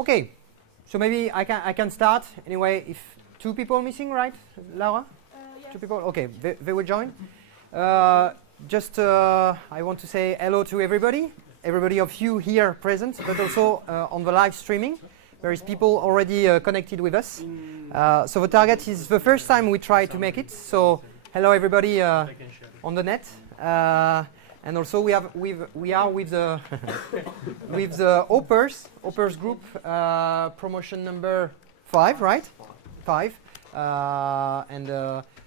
Okay, so maybe I can start anyway. If two people missing, right, Laura? Yes. Two people. Okay, they will join. I want to say hello to everybody of you here present, but also on the live streaming. There is people already connected with us. So the target is the first time we try to make it. So hello everybody on the net. And also we are with the with the Hoppers group promotion number 5, right? 5.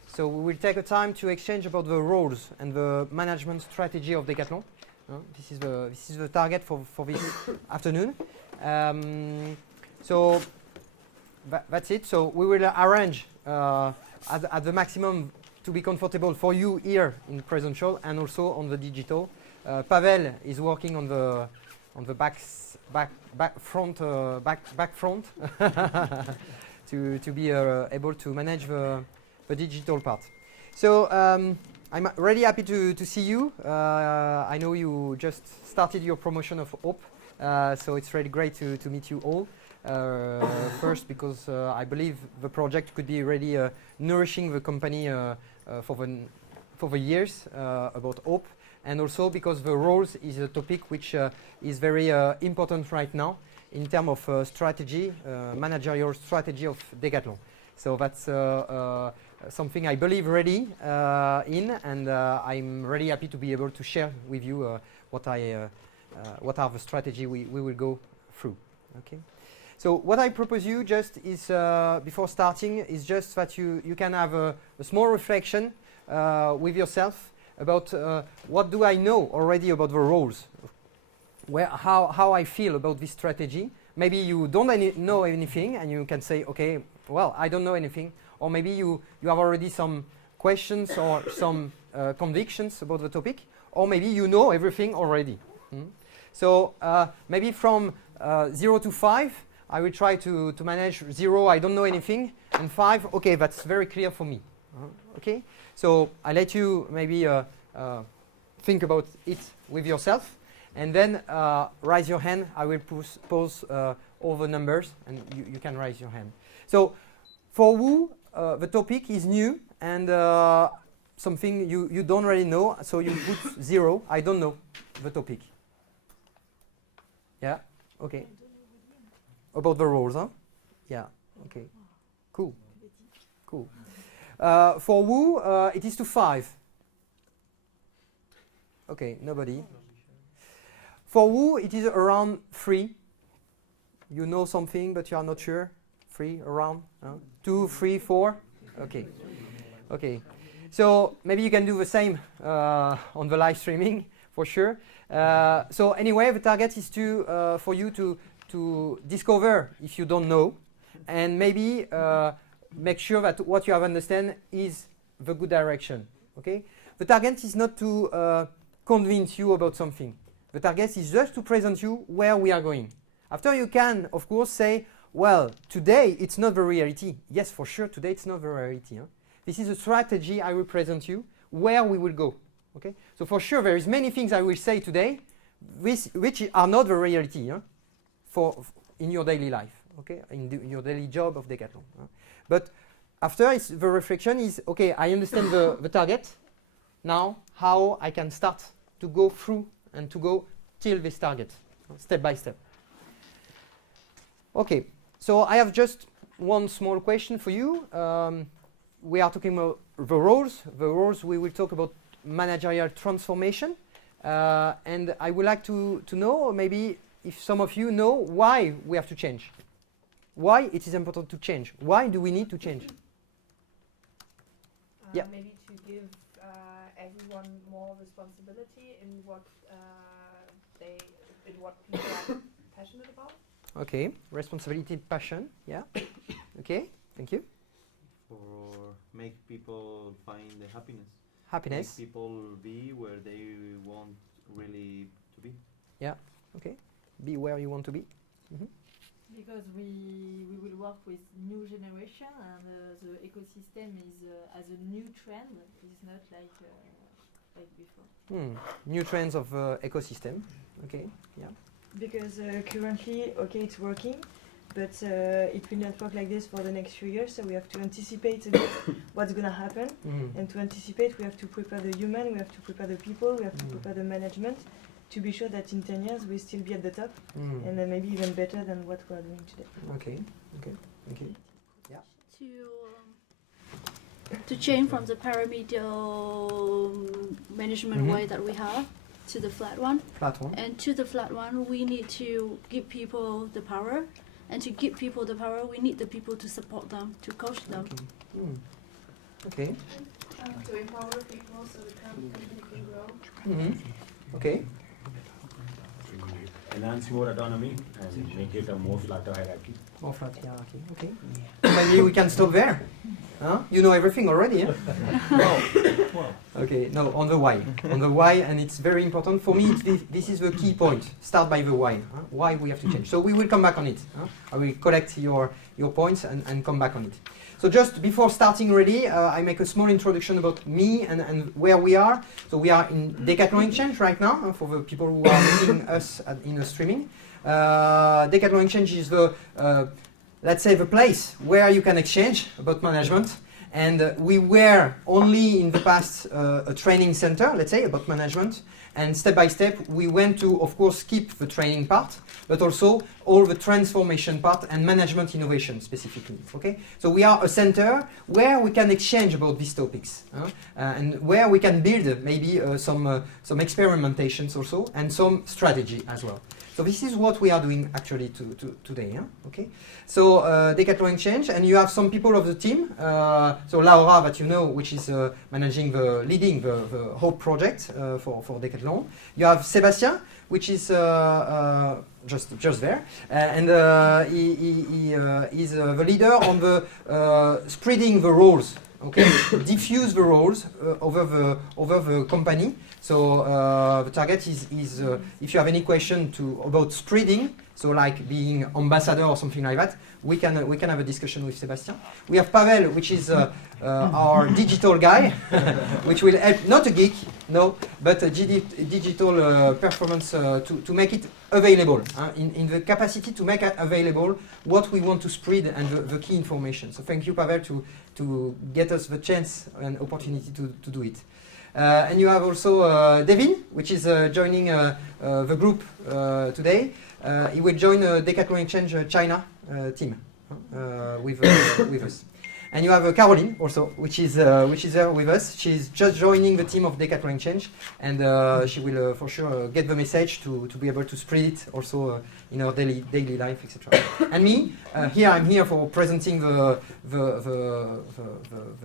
So we will take a time to exchange about the roles and the management strategy of Decathlon. This is the target for this afternoon. So that's it. So we will arrange at the maximum to be comfortable for you here in presential and also on the digital. Pavel is working on the back front to be able to manage the digital part. So I'm really happy to see you. I know you just started your promotion of Hope, so it's really great to meet you all. First, because I believe the project could be really nourishing the company for the years about Hope, and also because the roles is a topic which is very important right now in terms of strategy, managerial strategy of Decathlon. So that's something I believe really in, and I'm really happy to be able to share with you what are the strategy we will go through. Okay. So what I propose you just is, before starting, is just that you can have a small reflection with yourself about what do I know already about the roles, how I feel about this strategy. Maybe you don't know anything and you can say, okay, well, I don't know anything. Or maybe you have already some questions or some convictions about the topic. Or maybe you know everything already. So maybe from 0 to 5, I will try to manage 0, I don't know anything, and 5, okay, that's very clear for me. Okay, so I let you maybe think about it with yourself, and then raise your hand. I will pose all the numbers, and you can raise your hand. So for who the topic is new and something you don't really know, so you put 0, I don't know the topic. Yeah, okay. About the roles, huh? Yeah, okay. Cool. Cool. For who, it is to 5. Okay, nobody. For who, it is around 3. You know something, but you are not sure. 3, around. 2, 3, 4. Okay. Okay. So maybe you can do the same on the live streaming, for sure. So anyway, the target is to for you to discover if you don't know, and maybe make sure that what you have understand is the good direction. Okay. The target is not to convince you about something. The target is just to present you where we are going. After you can, of course, say, well, today it's not the reality. Yes, for sure, today it's not the reality. Huh? This is a strategy I will present you where we will go. Okay? So for sure, there is many things I will say today which are not the reality in your daily life, okay? In your daily job of Decathlon. But after the reflection is, okay, I understand the target. Now, how I can start to go through and to go till this target, step by step. Okay, so I have just one small question for you. We are talking about the roles. The roles, we will talk about managerial transformation. And I would like to know, maybe if some of you know why we have to change. Why it is important to change. Why do we need to change? Yeah. Maybe to give everyone more responsibility in what people are passionate about. Okay, responsibility, passion, yeah. Okay, thank you. For make people find the happiness. Happiness. Make people be where they want really to be. Yeah, okay. Be where you want to be. Because we will work with new generation, and the ecosystem is as a new trend. It's not like before. New trends of ecosystem. Okay, yeah. Because currently, okay, it's working, but it will not work like this for the next few years. So we have to anticipate a bit what's going to happen, and to anticipate, we have to prepare the human, we have to prepare the people, we have to prepare the management, to be sure that in 10 years we still be at the top, and then maybe even better than what we are doing today. Okay. To change from the pyramidal management way that we have to the flat one. And to the flat one, we need to give people the power. And to give people the power, we need the people to support them, to coach them. Okay. To empower people so the company can grow. Okay. Enhance more autonomy and make it a more flatter hierarchy. More flat hierarchy. Okay. Maybe we can stop there. Huh? You know everything already, eh? Okay. No, on the why. On the why, and it's very important for me. This is the key point. Start by the why. Huh? Why we have to change. So we will come back on it. Huh? I will collect your points and come back on it. So just before starting really, I make a small introduction about me and where we are. So we are in Decathlon Exchange right now, for the people who are meeting us in the streaming. Decathlon Exchange is the, let's say, the place where you can exchange about management. And we were only in the past a training center, let's say, about management. And step by step, we went to, of course, keep the training part, but also all the transformation part and management innovation specifically. Okay, so we are a center where we can exchange about these topics, and where we can build maybe some experimentations also and some strategy as well. So this is what we are doing actually today. Okay, so Decathlon Exchange, and you have some people of the team. So Laura, that you know, which is leading the whole project for Decathlon. You have Sébastien, which is just there, and he is the leader on the spreading the roles. Okay, diffuse the roles over the company. So the target is if you have any question about spreading, so like being ambassador or something like that, we can have a discussion with Sébastien. We have Pavel, which is our digital guy, which will help, not a geek, no, but a digital performance to make it available, in the capacity to make it available what we want to spread and the key information. So thank you, Pavel, to get us the chance and opportunity to do it. And you have also Devin, which is joining the group today. He will join Decathlon Exchange China team with us. And you have Caroline also, which is there with us. She's just joining the team of Decathlon Exchange, and she will for sure get the message to be able to spread it also in her daily life, etc. And me, I'm here for presenting the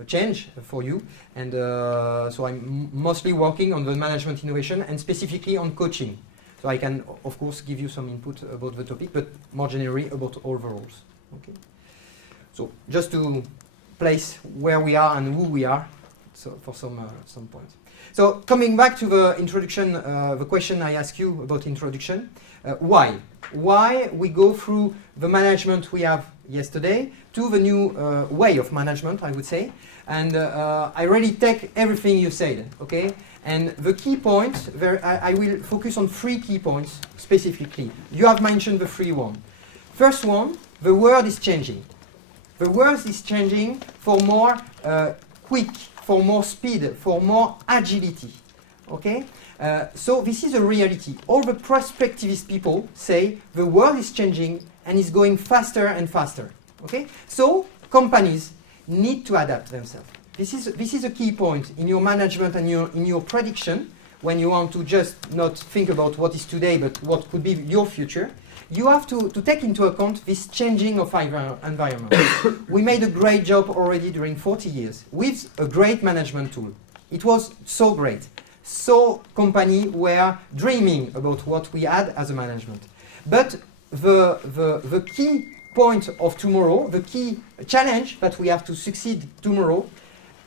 change for you, and so I'm mostly working on the management innovation and specifically on coaching. So I can, of course, give you some input about the topic, but more generally about all the roles. Okay. So just to place where we are and who we are, so for some points. So coming back to the introduction, the question I asked you about introduction, why? Why we go through the management we have yesterday to the new way of management, I would say. And I really take everything you said, okay? And the key points, I will focus on 3 key points specifically. You have mentioned the 3 one. First one, the world is changing. The world is changing for more quick, for more speed, for more agility. Okay? So this is a reality. All the prospectivist people say the world is changing and is going faster and faster. Okay? So companies need to adapt themselves. This is a key point in your management and in your prediction when you want to just not think about what is today but what could be your future. You have to take into account this changing of environment. We made a great job already during 40 years with a great management tool. It was so great. So company were dreaming about what we had as a management. But the key point of tomorrow, the key challenge that we have to succeed tomorrow,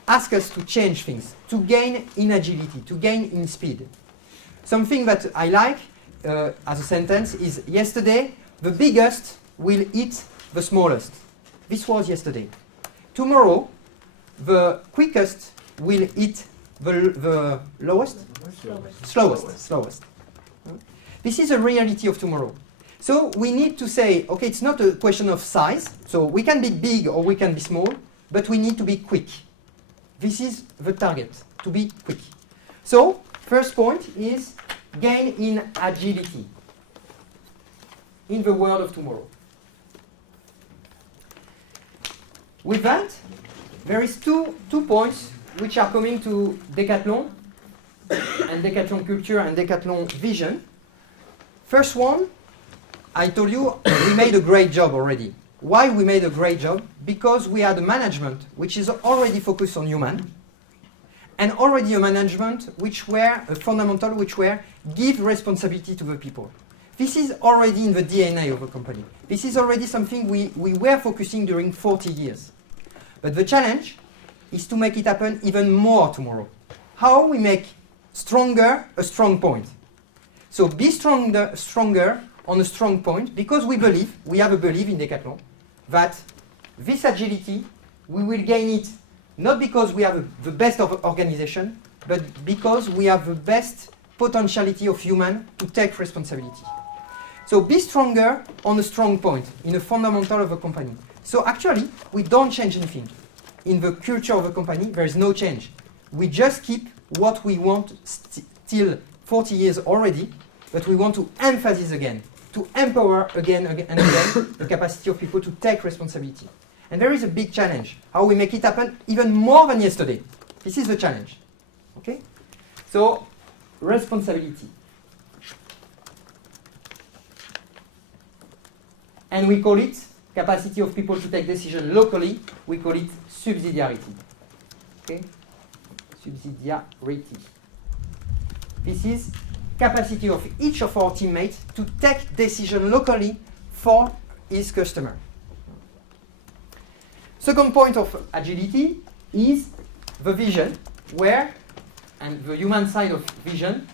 ask us to change things, to gain in agility, to gain in speed. Something that I like as a sentence is yesterday, the biggest will eat the smallest. This was yesterday. Tomorrow, the quickest will eat the lowest? Slowest. This is a reality of tomorrow. So we need to say, okay, it's not a question of size. So we can be big or we can be small, but we need to be quick. This is the target, to be quick. So first point is gain in agility in the world of tomorrow. With that, there is two points which are coming to Decathlon and Decathlon culture and Decathlon vision. First one, I told you we made a great job already. Why we made a great job? Because we had a management which is already focused on human, and already a management which were a fundamental, which were give responsibility to the people. This is already in the DNA of the company. This is already something we were focusing during 40 years. But the challenge is to make it happen even more tomorrow. How we make stronger a strong point. So be stronger on a strong point, because we believe, we have a belief in Decathlon, that this agility, we will gain it not because we have the best of organization, but because we have the best potentiality of human to take responsibility. So be stronger on a strong point, in a fundamental of a company. So actually, we don't change anything. In the culture of a company, there is no change. We just keep what we want till 40 years already, but we want to emphasize again, to empower again and again the capacity of people to take responsibility. And there is a big challenge, how we make it happen even more than yesterday. This is the challenge. Okay? So, responsibility. And we call it capacity of people to take decisions locally. We call it subsidiarity. Okay? Subsidiarity. This is capacity of each of our teammates to take decision locally for his customer. Second point of agility is the vision, where, and the human side of vision,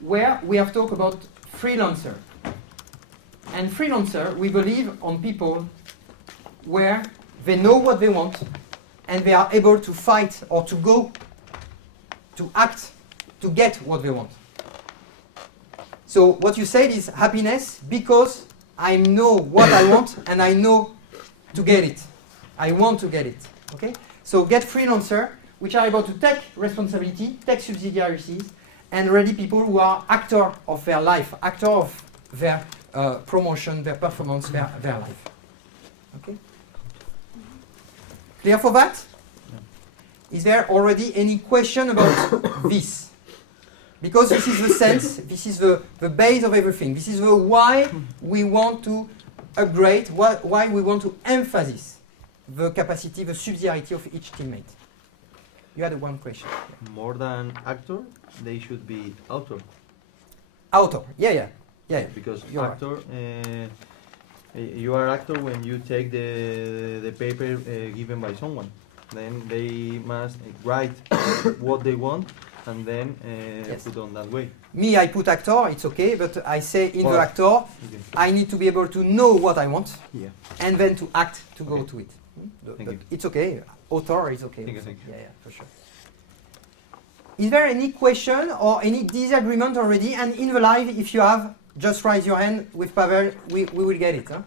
where we have talked about freelancer. And freelancer, we believe on people where they know what they want and they are able to fight or to go, to act, to get what they want. So what you said is happiness because I know what I want and I know to get it. I want to get it. Okay? So get freelancer, which are able to take responsibility, take subsidiarities, and really people who are actor of their life, actor of their promotion, their performance, their life. Okay? Clear for that? Yeah. Is there already any question about this? Because this is the sense, this is the base of everything. This is the why we want to upgrade, why we want to emphasize the capacity, the subsidiarity of each teammate. You had one question. Yeah. More than actor, they should be author. Author, yeah. Because you're actor, you are actor when you take the paper given by someone. Then they must write what they want and then yes. put on that way. Me, I put actor, it's okay, but I say in the actor, okay. I need to be able to know what I want and then to act, to go to it. But it's okay, author is okay. Thank you. Yeah, for sure. Is there any question or any disagreement already? And in the live, if you have, just raise your hand with Pavel, we will get it. Huh?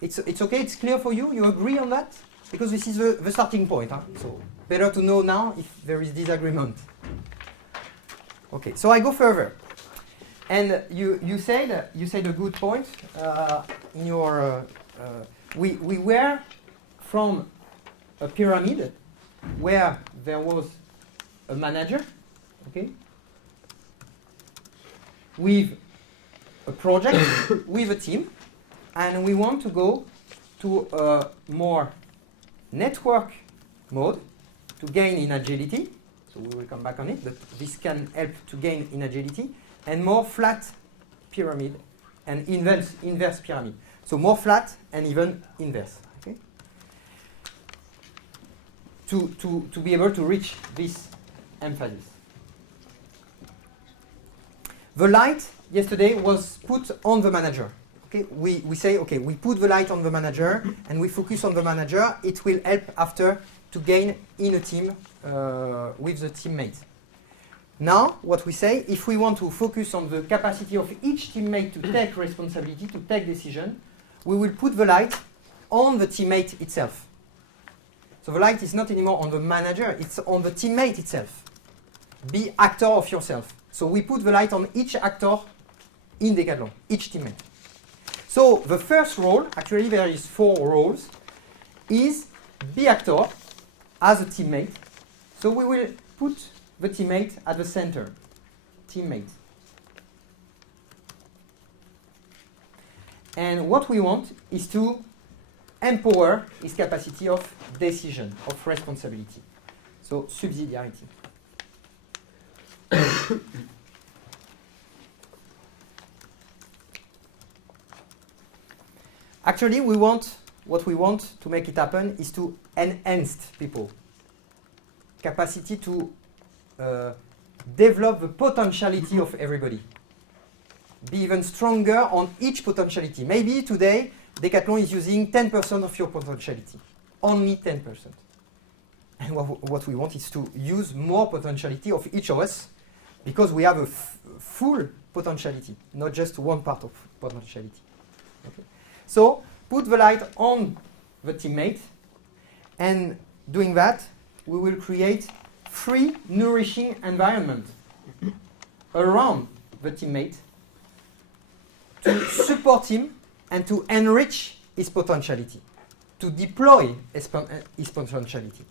It's okay, it's clear for you? You agree on that? Because this is the starting point. Huh? So better to know now if there is disagreement. Okay, so I go further. And you said a good point in your... we were from a pyramid where there was a manager, okay, with a project, with a team, and we want to go to a more network mode to gain in agility. So we will come back on it, but this can help to gain in agility, and more flat pyramid and inverse pyramid. So more flat and even inverse. Okay? To be able to reach this emphasis. The light yesterday was put on the manager. Okay? We say, okay, we put the light on the manager and we focus on the manager. It will help after to gain in a team with the teammate. Now, what we say, if we want to focus on the capacity of each teammate to take responsibility, to take decision, we will put the light on the teammate itself. So the light is not anymore on the manager, it's on the teammate itself. Be actor of yourself. So we put the light on each actor in Decathlon, each teammate. So the first role, actually there is 4 roles, is be actor as a teammate. So we will put the teammate at the center. Teammate. And what we want is to empower his capacity of decision, of responsibility. So subsidiarity. Actually, what we want to make it happen is to enhance people. Capacity to develop the potentiality of everybody. Be even stronger on each potentiality. Maybe today, Decathlon is using 10% of your potentiality. Only 10%. And what we want is to use more potentiality of each of us because we have a full potentiality, not just one part of potentiality. Okay. So, put the light on the teammate, and doing that, we will create 3 nourishing environments around the teammate to support him and to enrich his potentiality, to deploy his potentiality.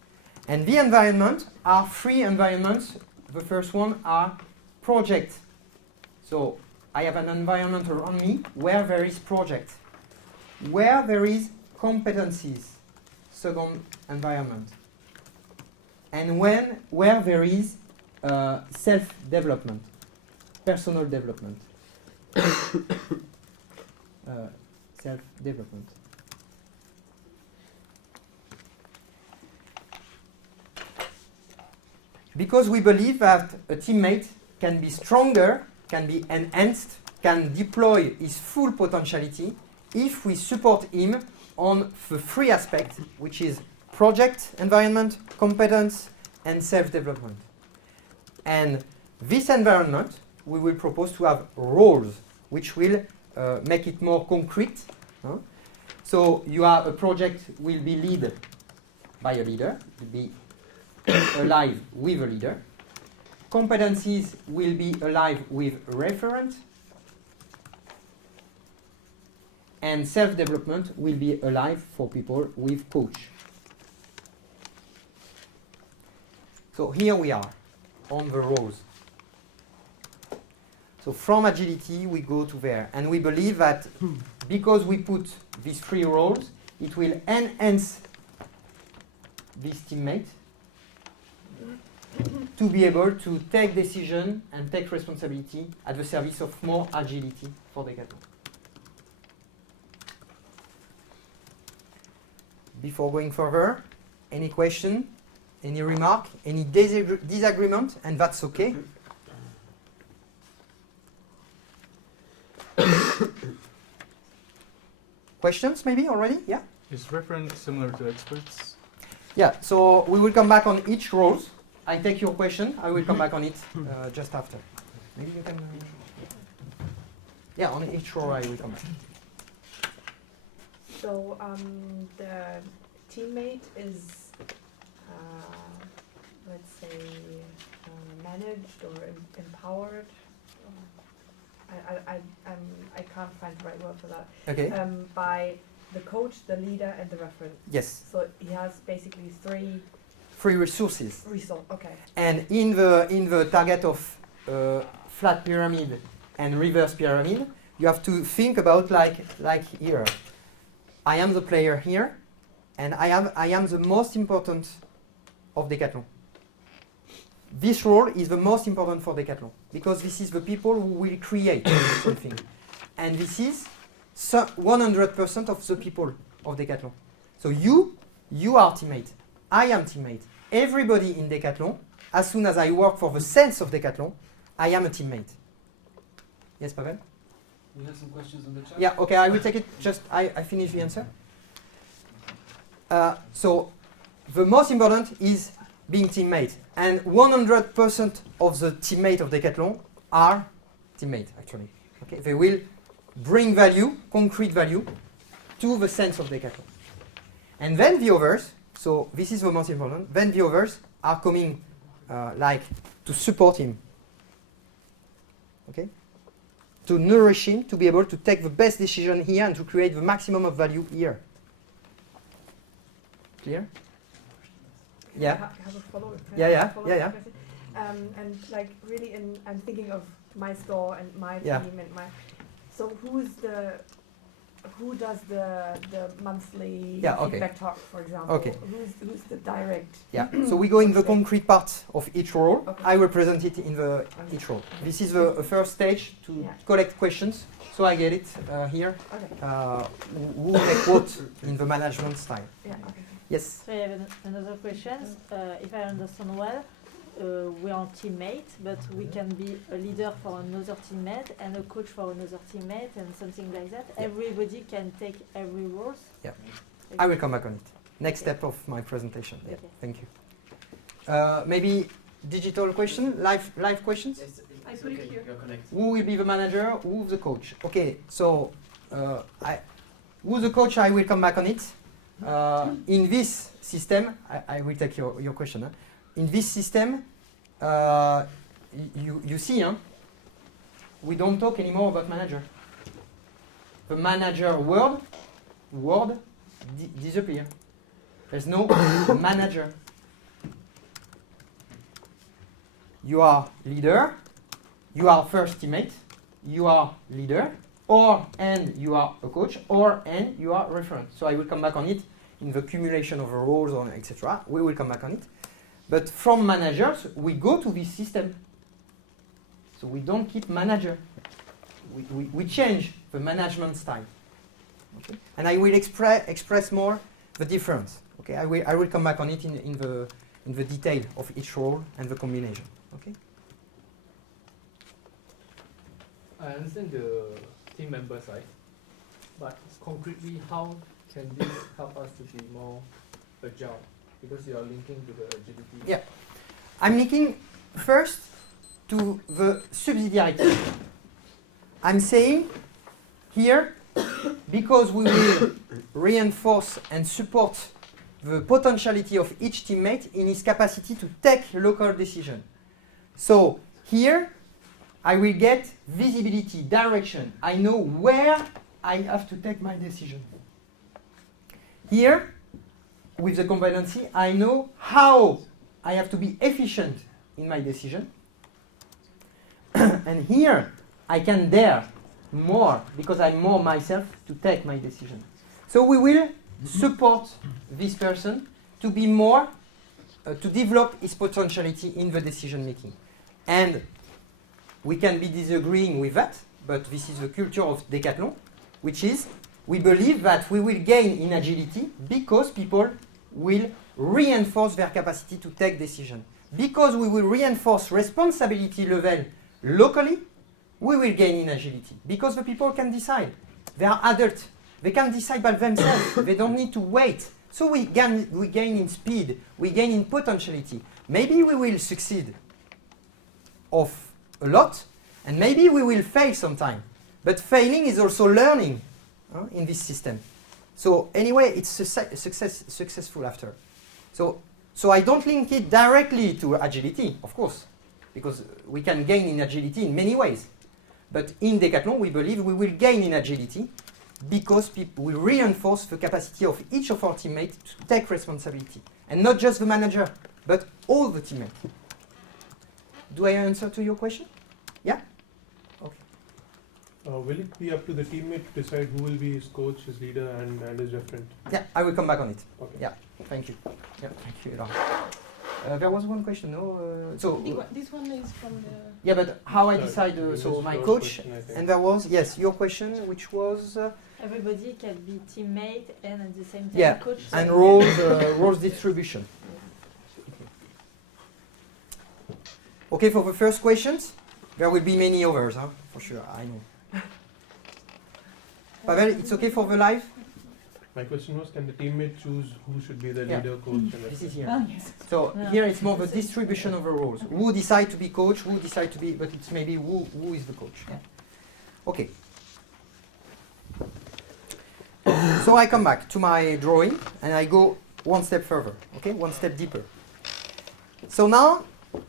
And the environment are 3 environments. The first one are project. So I have an environment around me where there is project, where there is competencies, second environment, and where there is self-development, personal development, self-development. Because we believe that a teammate can be stronger, can be enhanced, can deploy his full potentiality if we support him on the 3 aspects, which is project environment, competence, and self-development. And this environment, we will propose to have roles, which will make it more concrete. So you have a project will be led by a leader, will be alive with a leader. Competencies will be alive with referent. And self-development will be alive for people with coach. So here we are on the roles. So from agility we go to there, and we believe that because we put these 3 roles, it will enhance this teammate to be able to take decision and take responsibility at the service of more agility for Decathlon. Before going further, any question, any remark, any disagreement, and that's okay. Questions maybe already? Yeah? Is referent similar to experts? Yeah, so we will come back on each roles. I take your question, I will come back on it just after. Maybe you can... yeah, on each role I will come back. So the teammate is, let's say, managed or empowered. I can't find the right word for that. Okay. By the coach, the leader, and the referent. Yes. So he has basically 3 resources. Okay. And in the target of flat pyramid and reverse pyramid, you have to think about like here. I am the player here, and I am the most important of Decathlon. This role is the most important for Decathlon because this is the people who will create something, and this is 100% of the people of Decathlon. So you are teammate. I am teammate. Everybody in Decathlon, as soon as I work for the sense of Decathlon, I am a teammate. Yes, Pavel? We have some questions on the chat. Yeah, okay, I will take it. Just, I finish the answer. So, the most important is being teammates. And 100% of the teammates of Decathlon are teammates, actually. Okay? They will bring value, concrete value, to the sense of Decathlon. And then the others, so this is the most important, then the others are coming like to support him. Okay? To nourish him, to be able to take the best decision here and to create the maximum of value here. Clear? Yeah. Have a follow-up Yeah. question. And like really, I'm thinking of my store and my team and my. So who does the monthly feedback talk, for example? Okay. Who's the direct? Yeah. So we go in the concrete part of each role. Okay. I represent it in the each role. This is the first stage to collect questions. So I get it here. Okay. Who make what in the management style? Yeah. Okay. Yes. So I have another question. If I understand well, we are teammates, but we can be a leader for another teammate and a coach for another teammate and something like that. Yeah. Everybody can take every role. Yeah. Okay. I will come back on it. Next step of my presentation. Yeah. Okay. Thank you. Maybe digital question, live questions? Yes, I put it here. Who will be the manager? Who the coach? Okay, so who the coach? I will come back on it. In this system, I will take your question. Huh? In this system, you see, we don't talk anymore about manager. The manager word disappear. There's no manager. You are leader, you are first teammate, you are leader, and you are a coach, and you are referent. So I will come back on it in the accumulation of roles, etc. We will come back on it. But from managers, we go to this system. So we don't keep manager. We change the management style. Okay? And I will express more the difference. Okay? I will come back on it in the detail of each role and the combination. Okay? I understand the team member side, but concretely, how can this help us to be more agile? Because you are linking to the agility. Yeah. I'm linking first to the subsidiarity. I'm saying here, because we will reinforce and support the potentiality of each teammate in his capacity to take local decision. So here, I will get visibility, direction. I know where I have to take my decision. Here, with the competency, I know how I have to be efficient in my decision. And here, I can dare more, because I'm more myself, to take my decision. So we will support this person to be more, to develop his potentiality in the decision making. And we can be disagreeing with that, but this is the culture of Decathlon, which is we believe that we will gain in agility because people will reinforce their capacity to take decisions. Because we will reinforce responsibility level locally, we will gain in agility. Because the people can decide. They are adults. They can decide by themselves. They don't need to wait. So we gain in speed. We gain in potentiality. Maybe we will succeed of a lot, and maybe we will fail sometime. But failing is also learning in this system. So anyway, it's successful after. So I don't link it directly to agility, of course, because we can gain in agility in many ways. But in Decathlon, we believe we will gain in agility because we reinforce the capacity of each of our teammates to take responsibility. And not just the manager, but all the teammates. Do I answer to your question? Yeah? Okay. Will it be up to the teammate to decide who will be his coach, his leader, and his referent? Yeah, I will come back on it. Okay. Yeah, thank you. Yeah, thank you, Elan. There was one question, no? This one is from the... Yeah, but how I decide, so my coach, question, and there was, yes, your question, which was... Everybody can be teammate and at the same time coach. And roles distribution. Okay, for the first questions, there will be many others, for sure, I know. Pavel, it's okay for the live? My question was, can the teammate choose who should be the Yeah. leader, coach, and This is everything? here. yes. So Yeah. here it's more the distribution of the roles. Who decide to be coach, who decide to be, but it's maybe who is the coach. Yeah. Okay. So I come back to my drawing and I go one step further, okay, one step deeper. So now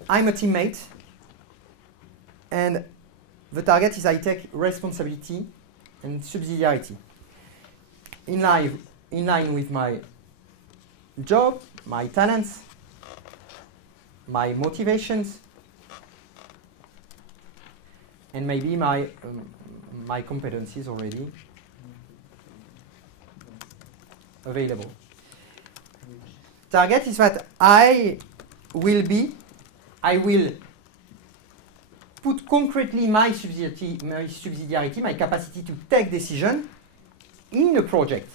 I'm a teammate and the target is I take responsibility and subsidiarity in line with my job, my talents, my motivations, and maybe my competencies already available. Target is that I will put concretely my subsidiarity, my capacity to take decision in a project.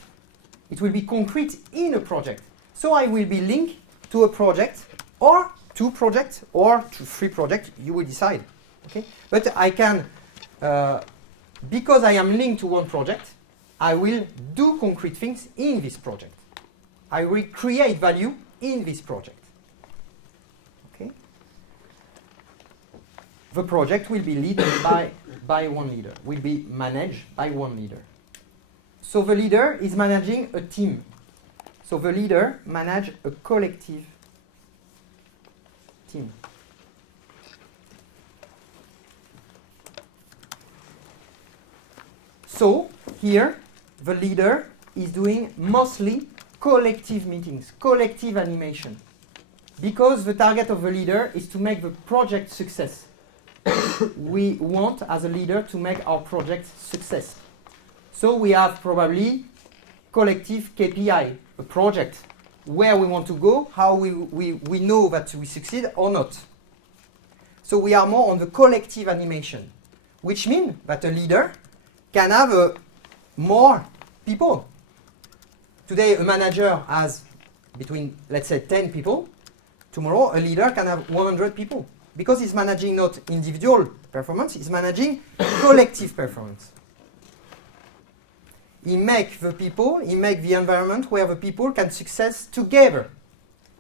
It will be concrete in a project. So I will be linked to a project or 2 projects or to 3 projects, you will decide. Okay? But I can, because I am linked to one project, I will do concrete things in this project. I will create value in this project. Okay? The project will be led by one leader, will be managed by one leader. So the leader is managing a team. So the leader manages a collective team. So here, the leader is doing mostly collective meetings, collective animation. Because the target of the leader is to make the project success. We want, as a leader, to make our project success. So we have probably collective KPI, a project, where we want to go, how we know that we succeed or not. So we are more on the collective animation, which means that a leader can have more people. Today, a manager has between, let's say, 10 people. Tomorrow, a leader can have 100 people. Because he's managing not individual performance, he's managing collective performance. He makes the environment where the people can success together.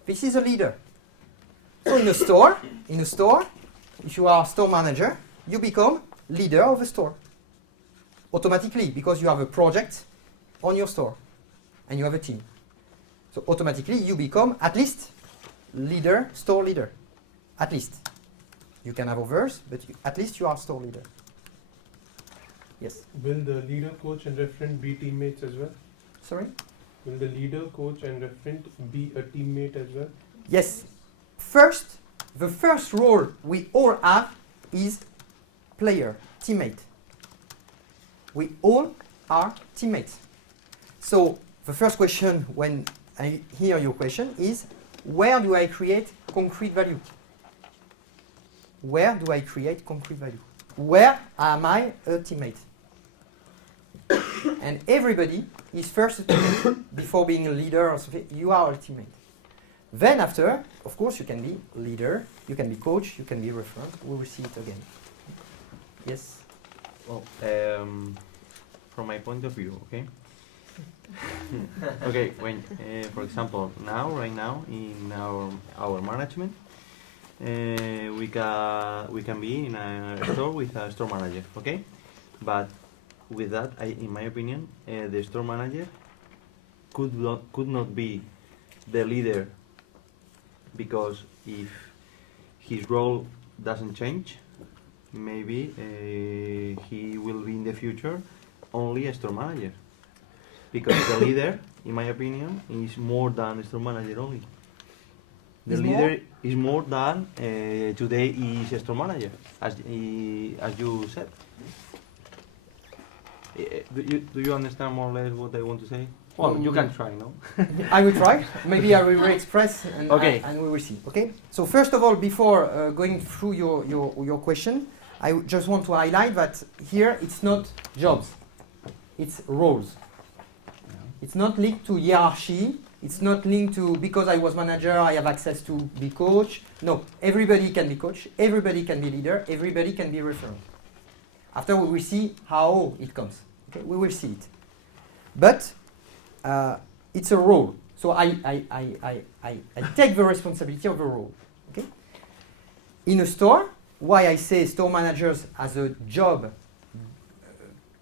This is a leader. So in a store, if you are a store manager, you become leader of a store. Automatically, because you have a project on your store and you have a team. So automatically you become at least leader, store leader. At least. You can have others, but at least you are store leader. Yes? Will the leader, coach, and referent be teammates as well? Sorry? Will the leader, coach, and referent be a teammate as well? Yes. First, the first role we all have is player, teammate. We all are teammates. So the first question when I hear your question is, where do I create concrete value? Where do I create concrete value? Where am I a teammate? And everybody is first a teammate before being a leader or something. You are a teammate. Then after, of course, you can be leader, you can be coach, you can be referent. We will see it again. Yes? Well, from my point of view, okay? Okay, when, for example, right now, in our management, we can be in a store with a store manager, okay? But with that, in my opinion, the store manager could not be the leader, because if his role doesn't change, maybe he will be in the future only a store manager. Because the leader, in my opinion, is more than a store manager only. The leader is more than today is a store manager, as you said. Do you understand more or less what I want to say? Well, you can try, no? I will try. Maybe I will re-express and, okay. And we will see. Okay. So first of all, before going through your question, I just want to highlight that here it's not jobs, it's roles. It's not linked to hierarchy. It's not linked to because I was manager, I have access to be coach. No, everybody can be coach. Everybody can be leader. Everybody can be referent. After we will see how it comes. Okay, we will see it. But it's a role. So I take the responsibility of the role. Okay? In a store, why I say store managers as a job,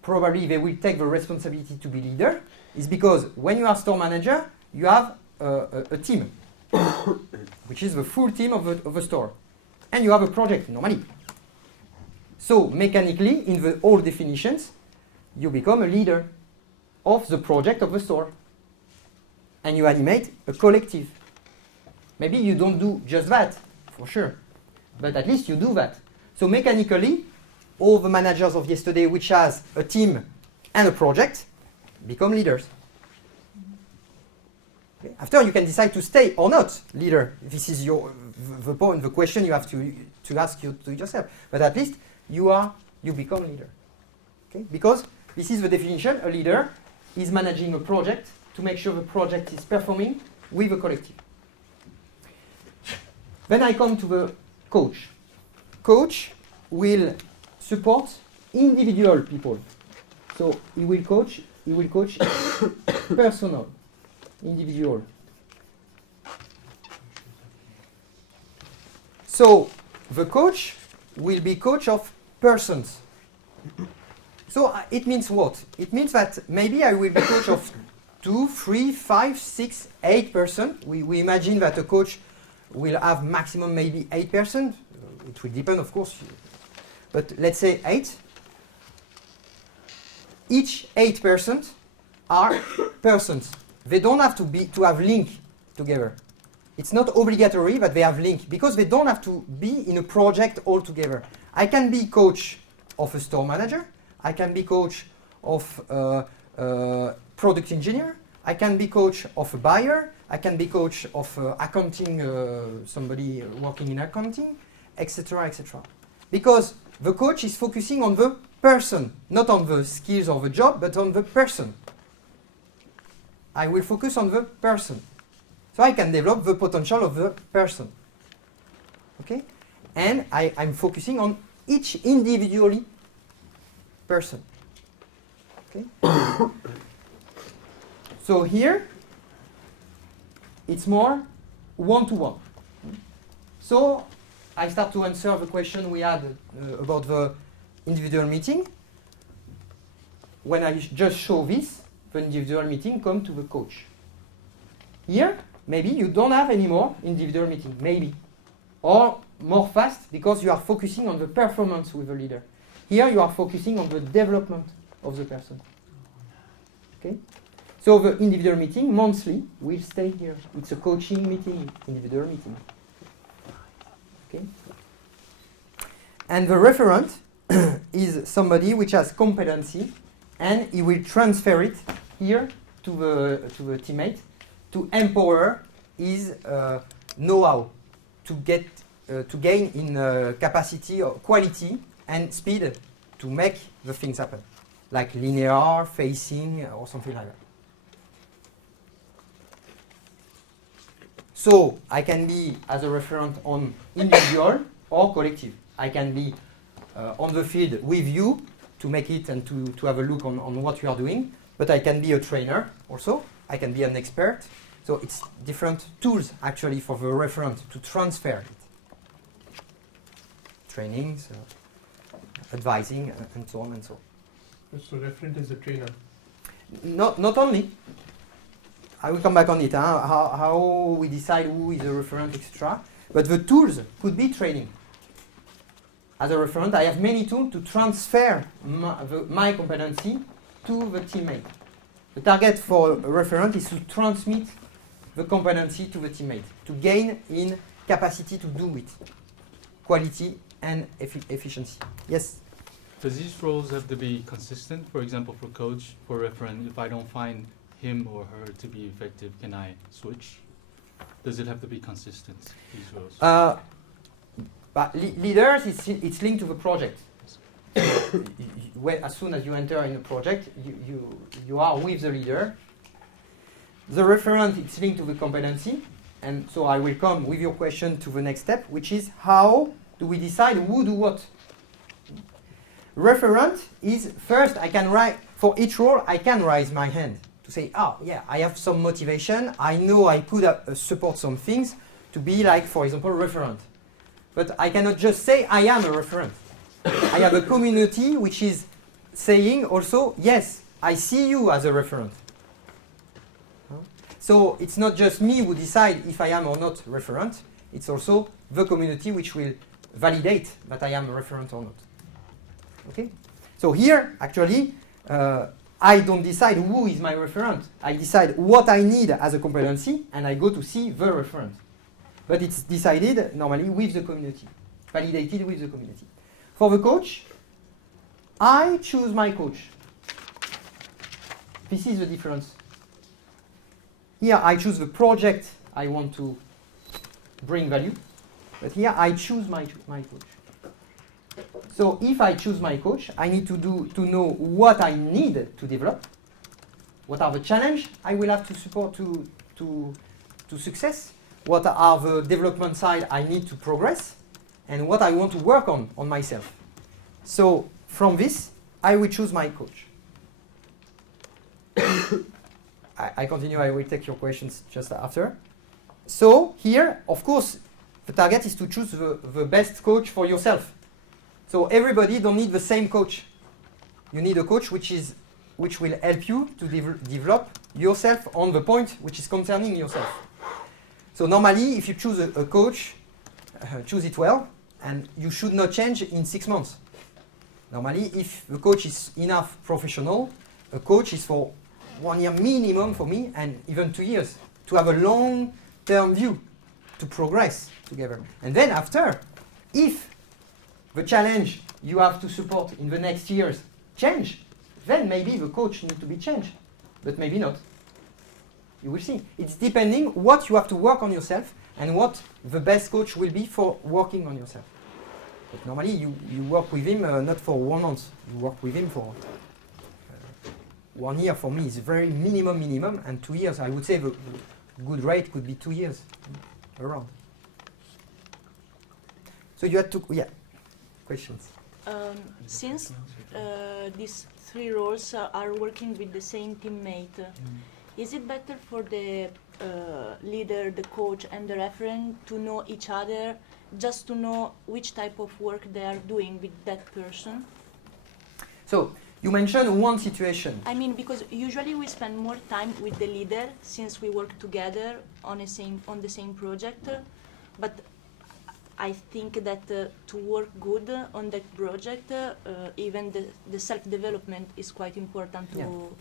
probably they will take the responsibility to be leader, is because when you are store manager, you have a team, which is the full team of the store. And you have a project, normally. So mechanically, in the old definitions, you become a leader of the project of the store. And you animate a collective. Maybe you don't do just that, for sure. But at least you do that. So mechanically, all the managers of yesterday, which has a team and a project, become leaders. Okay. After, you can decide to stay or not leader. This is the point, the question you have to ask to yourself. But at least you become leader. Okay? Because this is the definition. A leader is managing a project to make sure the project is performing with a collective. Then I come to the coach. Coach will support individual people. So he will coach personal, individual. So the coach will be coach of persons. So it means what? It means that maybe I will be coach of 2, 3, 5, 6, 8 persons. We imagine that a coach will have maximum maybe 8 persons. It will depend, of course. But let's say 8. Each 8 persons are persons. They don't have to have link together. It's not obligatory that they have link because they don't have to be in a project all together. I can be coach of a store manager. I can be coach of product engineer. I can be coach of a buyer. I can be coach of accounting, somebody working in accounting, etc., etc. Because the coach is focusing on the person, not on the skills of the job, but on the person. I will focus on the person. So I can develop the potential of the person. Okay? And I'm focusing on each individually person. Okay? So here, it's more one-to-one. So I start to answer the question we had about the individual meeting. When I just show this, the individual meeting come to the coach. Here, maybe you don't have any more individual meeting, maybe. Or more fast because you are focusing on the performance with the leader. Here you are focusing on the development of the person. Okay? So the individual meeting monthly will stay here. It's a coaching meeting, individual meeting. Okay? And the referent is somebody which has competency and he will transfer it here to the teammate to empower his know-how to gain in capacity or quality and speed to make the things happen, like linear, facing, or something like that. So I can be as a referent on individual or collective. I can be on the field with you to make it and to have a look on what you are doing, but I can be a trainer also. I can be an expert. So it's different tools actually for the referent to transfer it. Trainings, advising, and so on and so on. So referent is a trainer? Not only. I will come back on it, how we decide who is a referent, etc. But the tools could be training. As a referent, I have many tools to transfer my competency to the teammate. The target for a referent is to transmit the competency to the teammate, to gain in capacity to do it, quality and efficiency. Yes? Does these roles have to be consistent? For example, for coach, for referent, if I don't find him or her to be effective, can I switch? Does it have to be consistent, these roles? But leaders, it's linked to the project. As soon as you enter in a project, you are with the leader. The referent, it's linked to the competency. And so I will come with your question to the next step, which is how do we decide who do what? Referent is first, I can write, for each role, I can raise my hand to say, oh yeah, I have some motivation, I know I could support some things to be like, for example, referent. But I cannot just say I am a referent. I have a community which is saying also, yes, I see you as a referent. So it's not just me who decide if I am or not referent, it's also the community which will validate that I am a referent or not. Okay? So here, actually, I don't decide who is my referent. I decide what I need as a competency, and I go to see the referent. But it's decided normally with the community, validated with the community. For the coach, I choose my coach. This is the difference. Here I choose the project I want to bring value, but here I choose my coach. So if I choose my coach, I need to know what I need to develop, what are the challenges I will have to support to success, what are the development side I need to progress, and what I want to work on myself. So from this, I will choose my coach. I continue, I will take your questions just after. So here, of course, the target is to choose the best coach for yourself. So everybody don't need the same coach. You need a coach which will help you to develop yourself on the point which is concerning yourself. So normally, if you choose a coach, choose it well, and you should not change in 6 months. Normally, if the coach is enough professional, a coach is for 1 year minimum for me, and even 2 years, to have a long-term view, to progress together. And then after, if the challenge you have to support in the next years change, then maybe the coach needs to be changed, but maybe not. You will see. It's depending what you have to work on yourself and what the best coach will be for working on yourself. But normally you work with him not for 1 month, you work with him for 1 year. For me is very minimum, and 2 years, I would say the good rate could be 2 years around. So you had to, questions? Since these 3 roles are working with the same teammate, is it better for the leader, the coach, and the referent to know each other, just to know which type of work they are doing with that person? So you mentioned one situation. I mean, because usually we spend more time with the leader since we work together on the same project, but I think that to work good on that project, even the self-development is quite important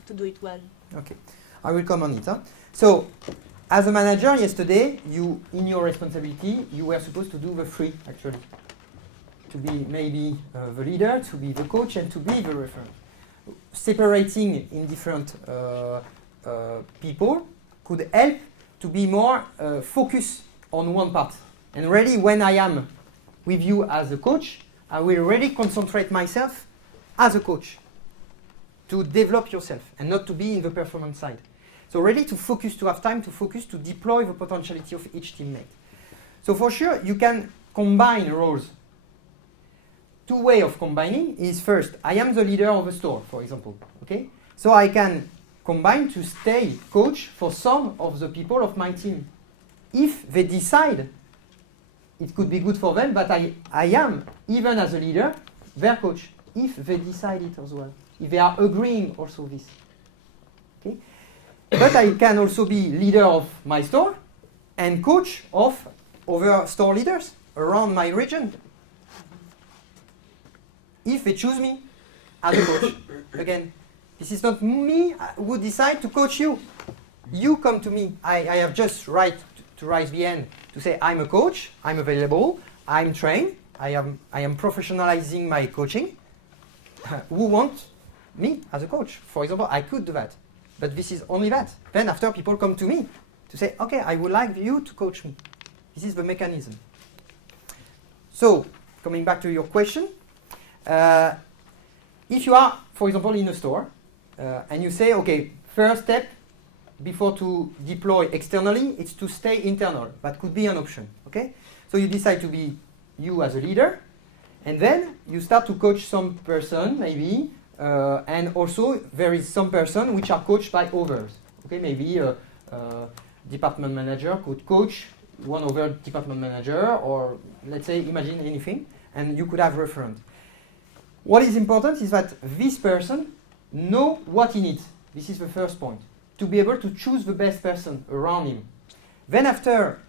to do it well. Okay, I will come on it. So, as a manager yesterday, in your responsibility, you were supposed to do the 3 actually. To be maybe the leader, to be the coach, and to be the referent. Separating in different people could help to be more focused on one part. And really, when I am with you as a coach, I will really concentrate myself as a coach to develop yourself and not to be in the performance side. So really to focus, to have time to focus, to deploy the potentiality of each teammate. So for sure, you can combine roles. 2 ways of combining is first, I am the leader of a store, for example. Okay? So I can combine to stay coach for some of the people of my team. If they decide it could be good for them, but I am, even as a leader, their coach, if they decide it as well. If they are agreeing also this. Okay? But I can also be leader of my store and coach of other store leaders around my region. If they choose me as a coach. Again, this is not me who decide to coach you. You come to me. I have just to raise the hand to say I'm a coach, I'm available, I'm trained, I am professionalizing my coaching. Who wants me as a coach? For example, I could do that. But this is only that. Then after people come to me to say, okay, I would like you to coach me. This is the mechanism. So, coming back to your question, if you are, for example, in a store, and you say, okay, first step before to deploy externally, it's to stay internal. That could be an option, okay? So you decide to be you as a leader, and then you start to coach some person, maybe, And also there is some person which are coached by others. Okay, maybe a department manager could coach one other department manager, or let's say imagine anything, and you could have referent. What is important is that this person know what he needs. This is the first point. To be able to choose the best person around him. Then after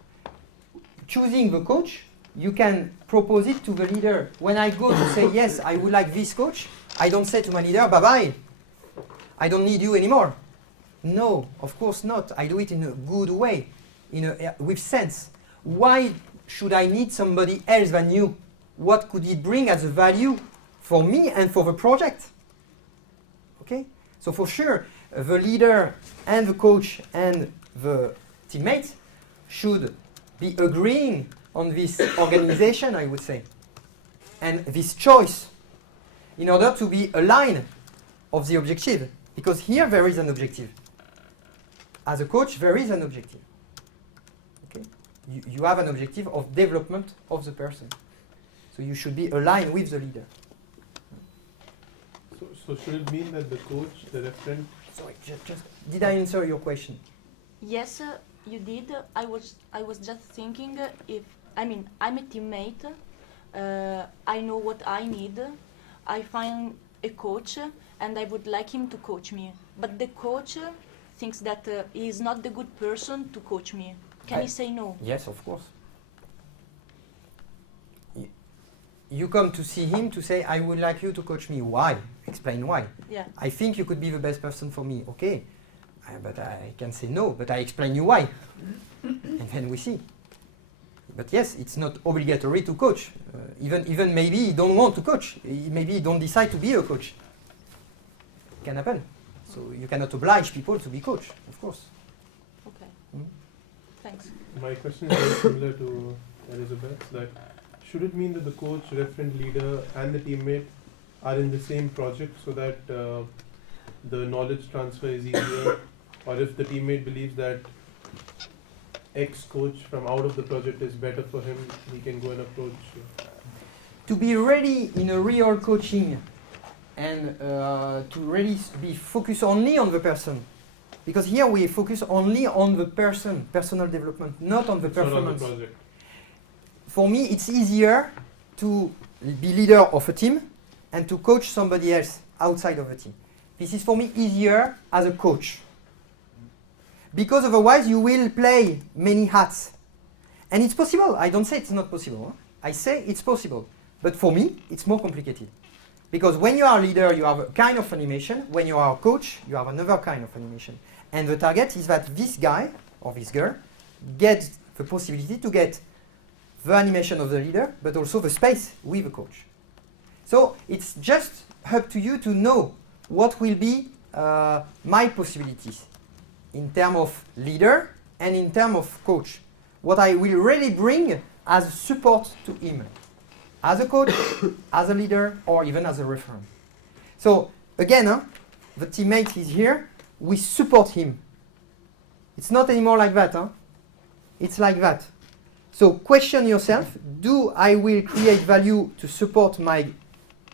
choosing the coach, you can propose it to the leader. When I go to say, yes, I would like this coach, I don't say to my leader, bye-bye, I don't need you anymore. No, of course not. I do it in a good way, with sense. Why should I need somebody else than you? What could it bring as a value for me and for the project? Okay? So for sure, the leader and the coach and the teammate should be agreeing on this organization, I would say, and this choice in order to be aligned of the objective. Because here there is an objective. As a coach, there is an objective. Okay? You have an objective of development of the person. So you should be aligned with the leader. So should it mean that the coach, the referent... Sorry, just did I answer your question? Yes, you did. I was just thinking I'm a teammate. I know what I need. I find a coach, and I would like him to coach me. But the coach thinks that he is not the good person to coach me. Can he say no? Yes, of course. You come to see him to say, I would like you to coach me. Why? Explain why. Yeah. I think you could be the best person for me. Okay. But I can say no, but I explain you why. And then we see. But yes, it's not obligatory to coach. Even maybe you don't want to coach. Maybe you don't decide to be a coach. It can happen. So you cannot oblige people to be coach, of course. Okay. Mm. Thanks. My question is very similar to Elizabeth's. That should it mean that the coach, referent, leader, and the teammate are in the same project so that the knowledge transfer is easier? Or if the teammate believes that ex-coach from out of the project is better for him, he can go and approach. To be ready in a real coaching and to really be focused only on the person. Because here we focus only on the person, personal development, not on the performance. Not on the project. For me, it's easier to be leader of a team and to coach somebody else outside of the team. This is for me easier as a coach. Because otherwise you will play many hats. And it's possible. I don't say it's not possible. Huh? I say it's possible. But for me, it's more complicated. Because when you are a leader, you have a kind of animation. When you are a coach, you have another kind of animation. And the target is that this guy or this girl gets the possibility to get the animation of the leader, but also the space with the coach. So it's just up to you to know what will be my possibilities in terms of leader and in terms of coach. What I will really bring as support to him, as a coach, as a leader, or even as a referent. So again, the teammate is here, we support him. It's not anymore like that. It's like that. So question yourself, do I will create value to support my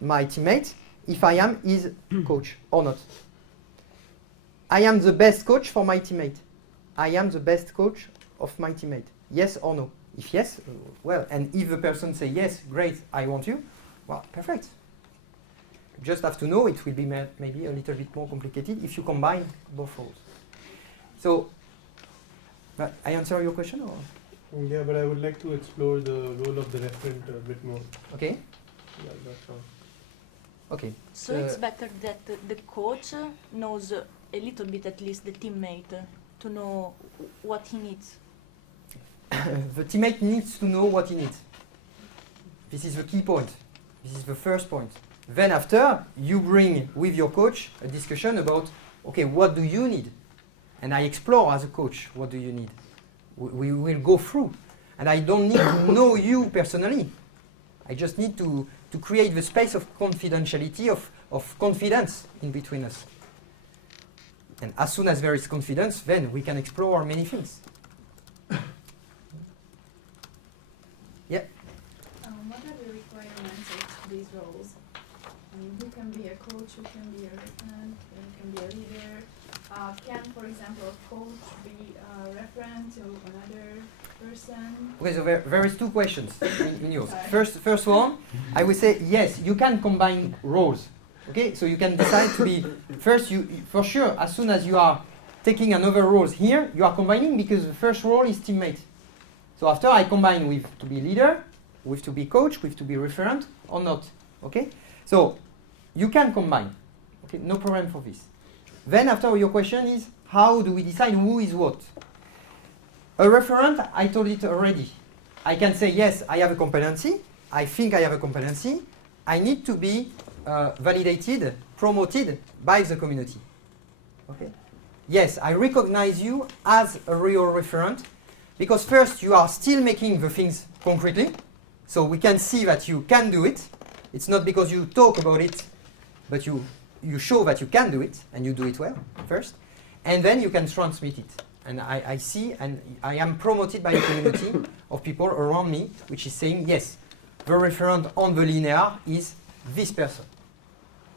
teammate if I am his coach or not? I am the best coach for my teammate. I am the best coach of my teammate. Yes or no? If yes, well, and if the person say yes, great, I want you, well, perfect. You just have to know it will be maybe a little bit more complicated if you combine both roles. So, but I answer your question or? Yeah, but I would like to explore the role of the referent a bit more. Okay. Yeah, that's all. Okay. So it's better that the coach knows a little bit, at least, the teammate to know what he needs. The teammate needs to know what he needs. This is the key point. This is the first point. Then after, you bring with your coach a discussion about, okay, what do you need? And I explore as a coach, what do you need? We will go through. And I don't need to know you personally. I just need to create the space of confidentiality, of confidence in between us. And as soon as there is confidence, then we can explore many things. Yeah? What are the requirements of these roles? Who can be a coach who can be a referent, who can be a leader. Can, for example, a coach be a referent to another person? Okay, so there is two questions in yours. First one, I would say yes, you can combine roles. Okay, so you can decide to be first. You for sure, as soon as you are taking another role here, you are combining because the first role is teammate. So after I combine with to be leader, with to be coach, with to be referent, or not. Okay, so you can combine. Okay, no problem for this. Then after your question is how do we decide who is what? A referent, I told it already. I can say yes, I have a competency. I think I have a competency. I need to be validated, promoted by the community. Okay. Yes, I recognize you as a real referent because first you are still making the things concretely, so we can see that you can do it. It's not because you talk about it, but you show that you can do it and you do it well first, and then you can transmit it. And I see and I am promoted by a community of people around me which is saying yes, the referent on the linear is this person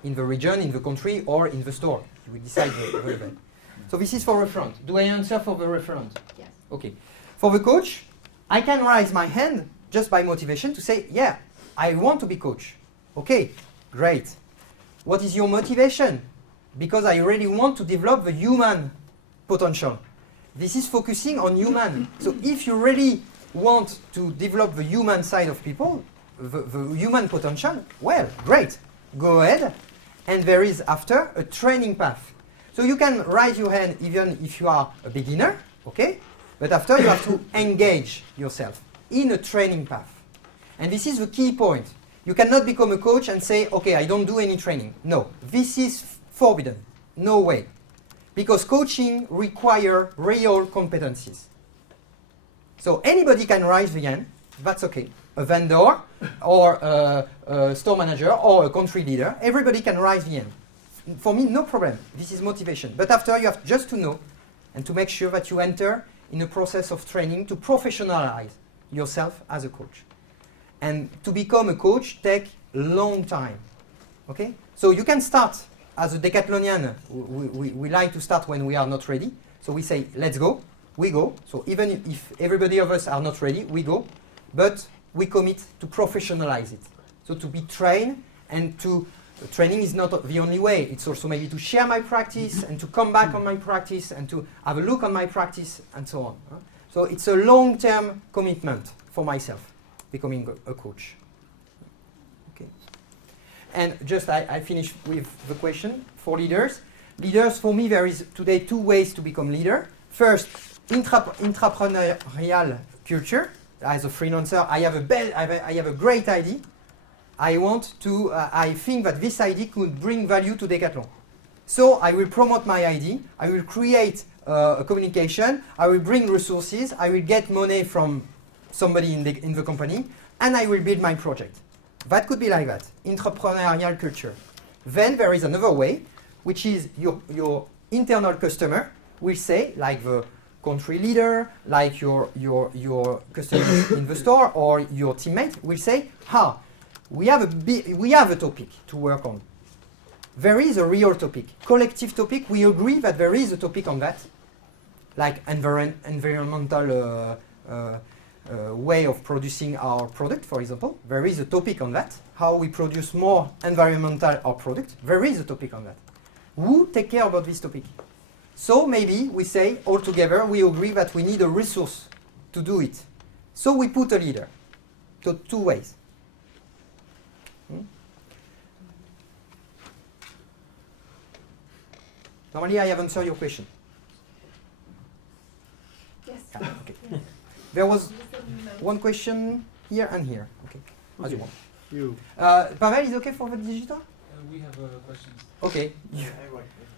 in the region, in the country, or in the store. You will decide the level. So this is for referent. Do I answer for the referent? Yes. Okay. For the coach, I can raise my hand just by motivation to say, yeah, I want to be coach. Okay, great. What is your motivation? Because I really want to develop the human potential. This is focusing on human. So if you really want to develop the human side of people, the human potential, well, great. Go ahead. And there is after a training path. So you can raise your hand even if you are a beginner, okay? But after you have to engage yourself in a training path. And this is the key point. You cannot become a coach and say, okay, I don't do any training. No, this is forbidden. No way. Because coaching requires real competencies. So anybody can raise the hand, that's okay. A vendor or a store manager or a country leader, everybody can raise the hand. For me, no problem. This is motivation. But after you have just to know and to make sure that you enter in a process of training to professionalize yourself as a coach. And to become a coach takes a long time. Okay? So you can start as a Decathlonian. We like to start when we are not ready. So we say, let's go. We go. So even if everybody of us are not ready, we go. But we commit to professionalize it. So to be trained and to training is not the only way. It's also maybe to share my practice and to come back on my practice and to have a look on my practice and so on. So it's a long-term commitment for myself, becoming a coach. Okay. And just I finish with the question for leaders. Leaders, for me, there is today two ways to become leader. First, intrapreneurial culture. As a freelancer, I have a great idea. I think that this idea could bring value to Decathlon. So I will promote my idea, I will create a communication, I will bring resources, I will get money from somebody in the company, and I will build my project. That could be like that, entrepreneurial culture. Then there is another way, which is your internal customer will say, like the country leader, like your customer in the store, or your teammate will say, we have a topic to work on. There is a real topic, collective topic. We agree that there is a topic on that, like environmental way of producing our product, for example. There is a topic on that. How we produce more environmental our product. There is a topic on that. Who take care about this topic? So maybe we say all together we agree that we need a resource to do it. So we put a leader. So two ways. Normally I have answered your question. Yes. Yeah, okay. There was one question here and here. Okay, as you want. Pavel, is okay for the digital? We have questions. Okay.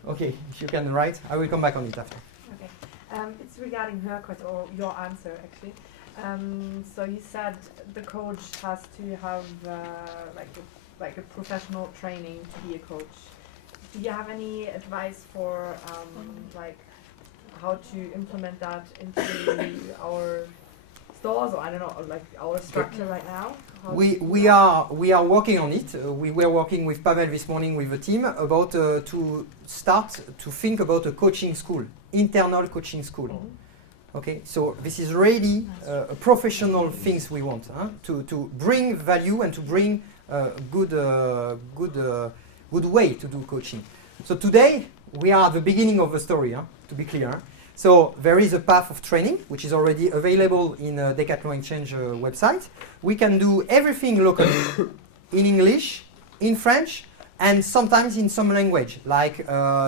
Okay, if you can write, I will come back on it after. Okay. It's regarding her question, or your answer actually. So you said the coach has to have like a professional training to be a coach. Do you have any advice for like how to implement that into our stores, or I don't know, or like our structure right now? How We are working on it. We were working with Pavel this morning with the team about to start to think about a coaching school, internal coaching school. Okay, so this is really a professional things we want to bring value and to bring good way to do coaching. So today we are at the beginning of the story. To be clear. So there is a path of training which is already available in Decathlon Exchange website. We can do everything locally in English, in French, and sometimes in some language, like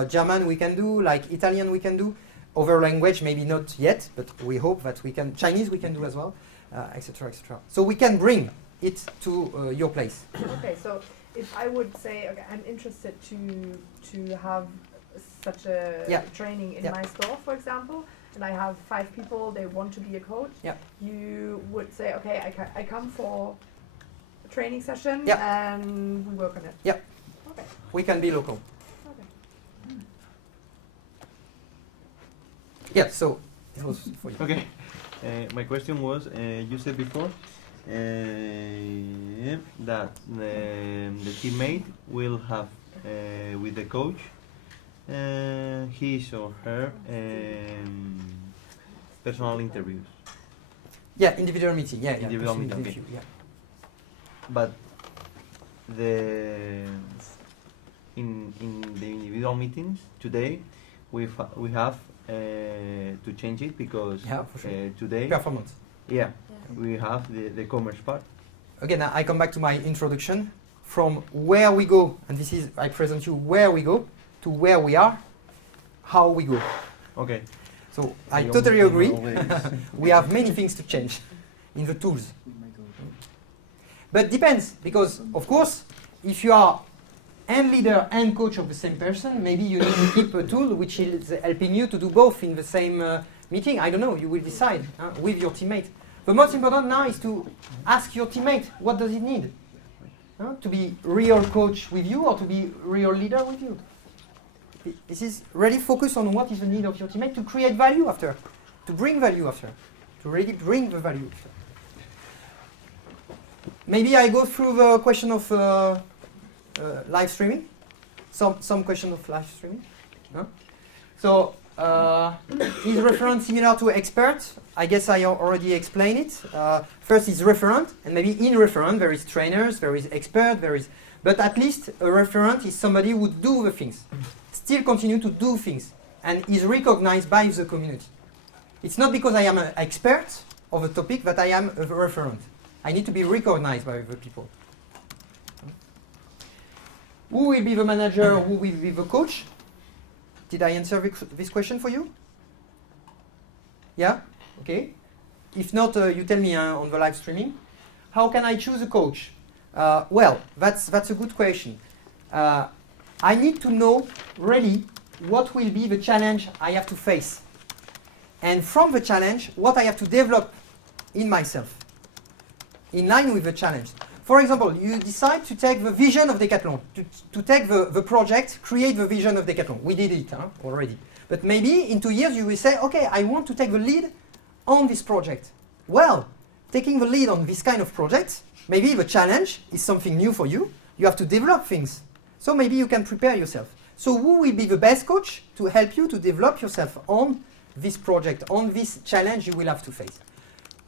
German we can do, like Italian we can do. Other language maybe not yet, but we hope that we can. Chinese we can do as well, etc., etc. So we can bring it to your place. Okay, so if I would say, okay, I'm interested to have such a training in my store, for example, and I have 5 people, they want to be a coach, you would say, okay, I come for a training session and we work on it. Yeah. Okay. We can be local. Okay. Yeah, so it was for you. Okay. My question was, you said before that the teammate will have with the coach his or her personal interviews. Yeah, individual meeting. Yeah, individual meeting. Okay. Yeah. But in the individual meetings today, we have to change it because for sure. today Performance. Yeah, we have the commerce part. Again, I come back to my introduction. From where we go, and this is I present you where we go to where we are, how we go. Okay. So I totally agree. We have many things to change in the tools. But depends, because of course, if you are and leader and coach of the same person, maybe you need to keep a tool which is helping you to do both in the same meeting. I don't know, you will decide with your teammate. The most important now is to ask your teammate, what does it need? To be real coach with you or to be real leader with you? This is really focus on what is the need of your teammate to create value after, to bring value after, to really bring the value after. Maybe I go through the question of live streaming. Some question of live streaming. So is referent similar to expert? I guess I already explained it. First is referent, and maybe in referent there is trainers, there is expert, but at least a referent is somebody who do the things, still continue to do things, and is recognized by the community. It's not because I am an expert of a topic that I am a referent. I need to be recognized by the people. Who will be the manager? Who will be the coach? Did I answer this question for you? Yeah? Okay. If not, you tell me on the live streaming. How can I choose a coach? Well, that's a good question. I need to know really what will be the challenge I have to face. And from the challenge, what I have to develop in myself, in line with the challenge. For example, you decide to take the vision of Decathlon, to take the project, create the vision of Decathlon. We did it already. But maybe in 2 years you will say, okay, I want to take the lead on this project. Well, taking the lead on this kind of project, maybe the challenge is something new for you. You have to develop things. So maybe you can prepare yourself. So who will be the best coach to help you to develop yourself on this project, on this challenge you will have to face?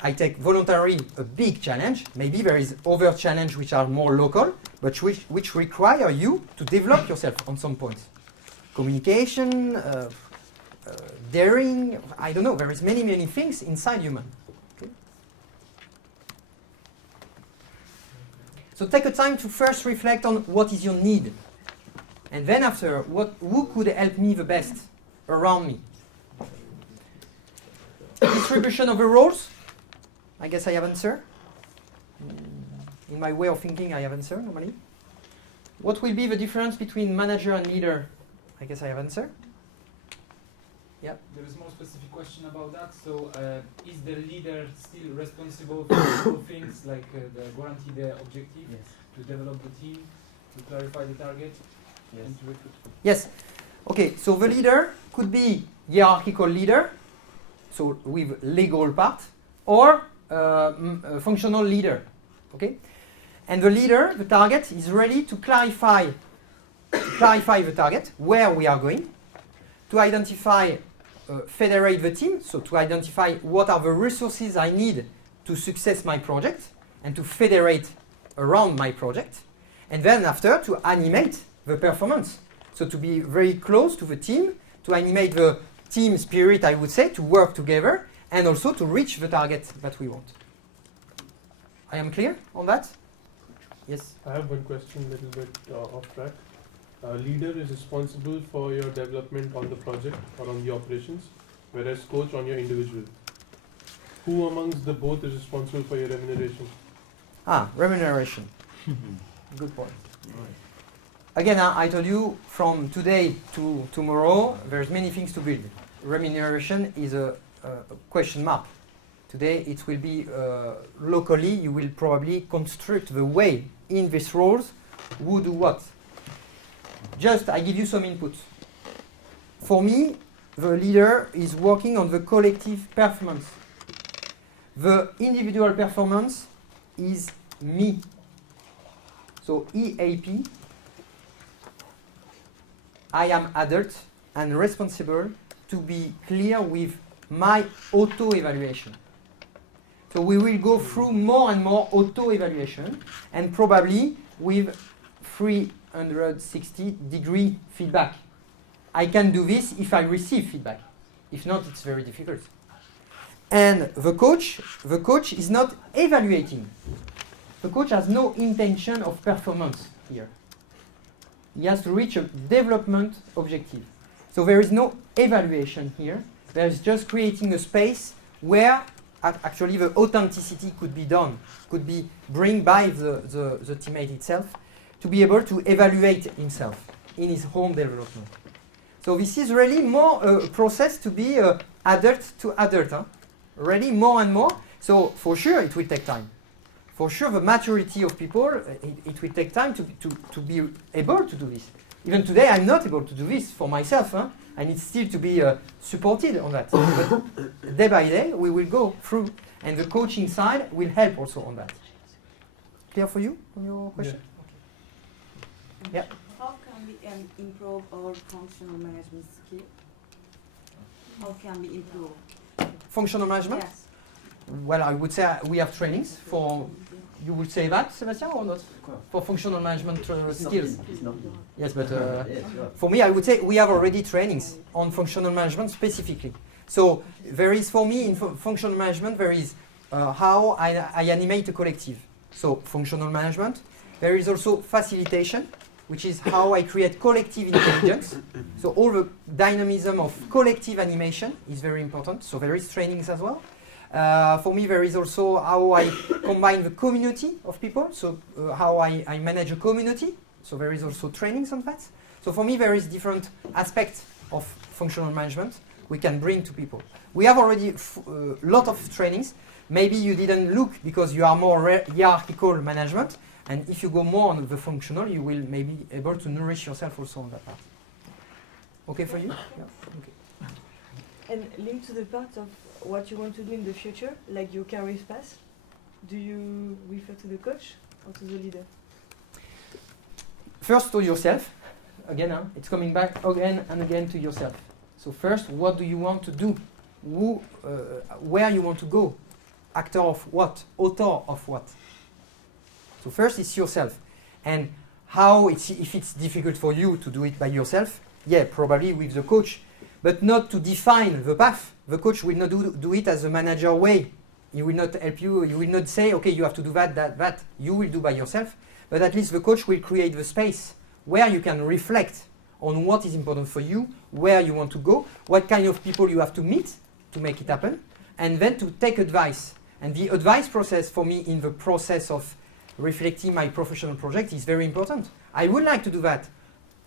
I take voluntarily a big challenge. Maybe there is other challenges which are more local, but which require you to develop yourself on some points. Communication, daring, I don't know, there is many things inside human. Okay? So take a time to first reflect on what is your need. And then after, who could help me the best around me? Distribution of the roles. I guess I have answered. In my way of thinking, I have answered normally. What will be the difference between manager and leader? I guess I have answered. Yeah. There is more specific question about that. So, is the leader still responsible for things like the guarantee the objective, to develop the team, to clarify the target, and to recruit? Yes. Okay. So the leader could be hierarchical leader, so with legal part, or functional leader. Okay, and the leader, the target, is ready to clarify the target, where we are going, to identify, federate the team, so to identify what are the resources I need to success my project and to federate around my project, and then after to animate the performance. So to be very close to the team, to animate the team spirit, I would say, to work together, and also to reach the target that we want. I am clear on that? Yes? I have one question, a little bit off track. Leader is responsible for your development on the project or on the operations, whereas coach on your individual. Who amongst the both is responsible for your remuneration? Remuneration. Good point. Again, I told you from today to tomorrow, there's many things to build. Remuneration is a question mark. Today it will be locally, you will probably construct the way in these roles, who do what. Just, I give you some input. For me, the leader is working on the collective performance. The individual performance is me. So EAP, I am adult and responsible to be clear with my auto-evaluation. So we will go through more and more auto-evaluation and probably with 360-degree feedback. I can do this if I receive feedback. If not, it's very difficult. And the coach is not evaluating. The coach has no intention of performance here. He has to reach a development objective. So there is no evaluation here. There is just creating a space where actually the authenticity could be done, could be bring by the teammate itself to be able to evaluate himself in his own development. So this is really more a process to be adult to adult, really more and more. So for sure it will take time. For sure the maturity of people, it will take time to be able to do this. Even today I'm not able to do this for myself. I need still to be supported on that. But day by day we will go through, and the coaching side will help also on that. Clear for you on your question? Yeah. Okay. How can we improve our functional management skill? How can we improve? Functional management? Yes. Well, I would say we have trainings for, you would say that, Sébastien, or not? For functional management skills. Yes, but for me, I would say we have already trainings on functional management specifically. So there is, for me, in functional management, there is how I animate a collective. So functional management. There is also facilitation, which is how I create collective intelligence. So all the dynamism of collective animation is very important. So there is trainings as well. For me, there is also how I combine the community of people, so how I manage a community. So there is also trainings on that. So for me, there is different aspects of functional management we can bring to people. We have already a lot of trainings. Maybe you didn't look because you are more hierarchical management, and if you go more on the functional, you will maybe able to nourish yourself also on that part. Okay for you? Yeah. Okay. And linked to the part of what you want to do in the future, like your career path, do you refer to the coach or to the leader? First to yourself. Again, it's coming back again and again to yourself. So first, what do you want to do? Where you want to go? Actor of what? Author of what? So first, it's yourself. And how, if it's difficult for you to do it by yourself, yeah, probably with the coach, but not to define the path. The coach will not do it as a manager way. He will not help you. He will not say, okay, you have to do that. You will do by yourself. But at least the coach will create the space where you can reflect on what is important for you, where you want to go, what kind of people you have to meet to make it happen, and then to take advice. And the advice process for me in the process of reflecting my professional project is very important. I would like to do that.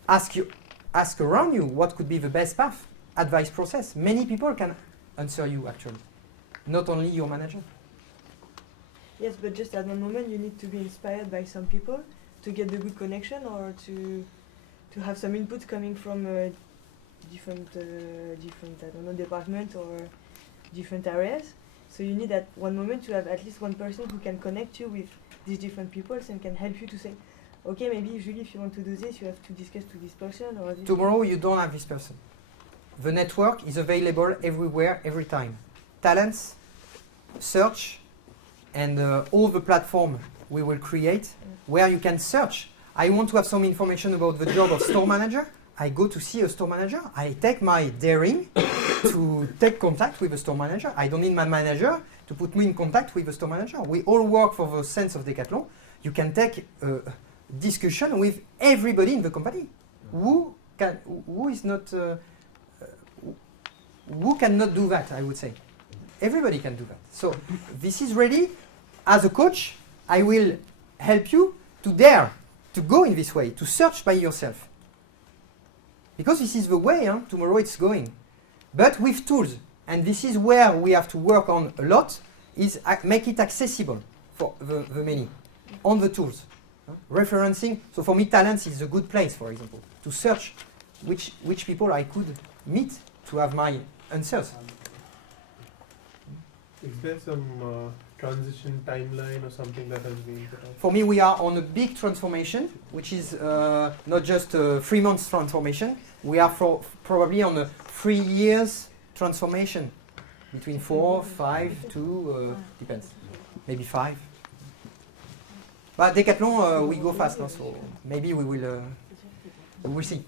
Ask around you what could be the best path. Advice process. Many people can answer you actually, not only your manager. Yes, but just at one moment you need to be inspired by some people to get the good connection, or to have some input coming from different I don't know, department or different areas. So you need at one moment to have at least one person who can connect you with these different peoples and can help you to say, okay, maybe usually if you want to do this, you have to discuss to this person or this. Tomorrow you don't have this person. The network is available everywhere, every time. Talents, search, and all the platform we will create where you can search. I want to have some information about the job of store manager. I go to see a store manager. I take my daring to take contact with a store manager. I don't need my manager to put me in contact with a store manager. We all work for the sense of Decathlon. You can take a discussion with everybody in the company. Who cannot do that, I would say. Everybody can do that. So this is ready. As a coach, I will help you to dare to go in this way, to search by yourself. Because this is the way, tomorrow it's going. But with tools, and this is where we have to work on a lot, is make it accessible for the many, on the tools. Referencing, so for me talents is a good place, for example, to search which people I could meet to have my answers. Is there some transition timeline or something that has been put out? For me, we are on a big transformation, which is not just a 3 months transformation. We are probably on a 3 years transformation, between 4, 5, 2, depends, maybe 5. But Decathlon, we go fast now, so maybe we will see.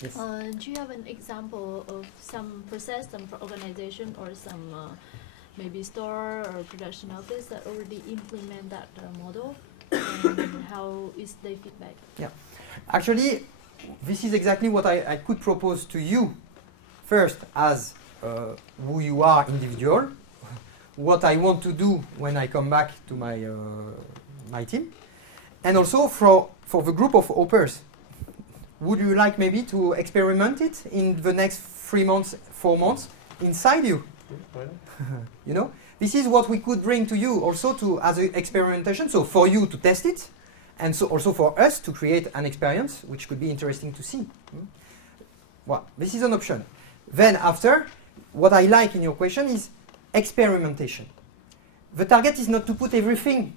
Yes. Do you have an example of some process, some organization, or some maybe store or production office that already implement that model? And how is their feedback? Yeah, actually, this is exactly what I could propose to you. First, as who you are individual, what I want to do when I come back to my team, and also for the group of hoppers. Would you like maybe to experiment it in the next 3 months, 4 months inside you? You know, this is what we could bring to you also to as an experimentation. So for you to test it, and so also for us to create an experience which could be interesting to see. Well, this is an option. Then after, what I like in your question is experimentation. The target is not to put everything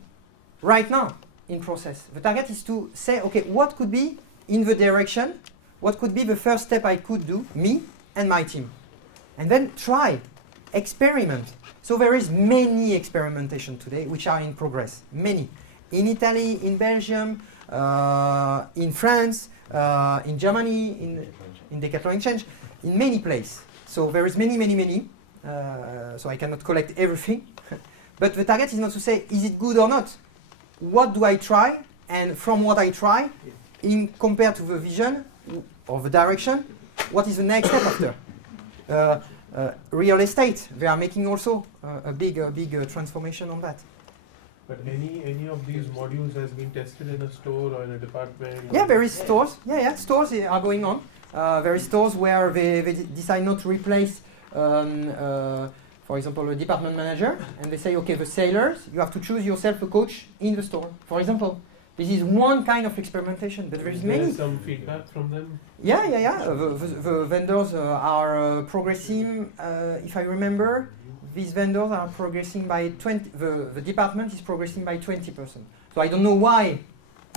right now in process. The target is to say, okay, what could be in the direction, what could be the first step I could do, me and my team. And then try, experiment. So there is many experimentation today which are in progress, many. In Italy, in Belgium, in France, in Germany, in Decathlon Exchange, in many places. So there is many. So I cannot collect everything. But the target is not to say, is it good or not? What do I try? And from what I try, compared to the vision or the direction, what is the next step after? Real estate, they are making also a big transformation on that. But any of these modules has been tested in a store or in a department? Yeah, there is stores. Yeah, stores are going on. There is stores where they decide not to replace, for example, a department manager, and they say, okay, the sailors, you have to choose yourself a coach in the store, for example. This is one kind of experimentation, but there is many. There's some feedback from them? Yeah. The vendors are progressing. If I remember, these vendors are progressing by 20. The department is progressing by 20%. So I don't know why.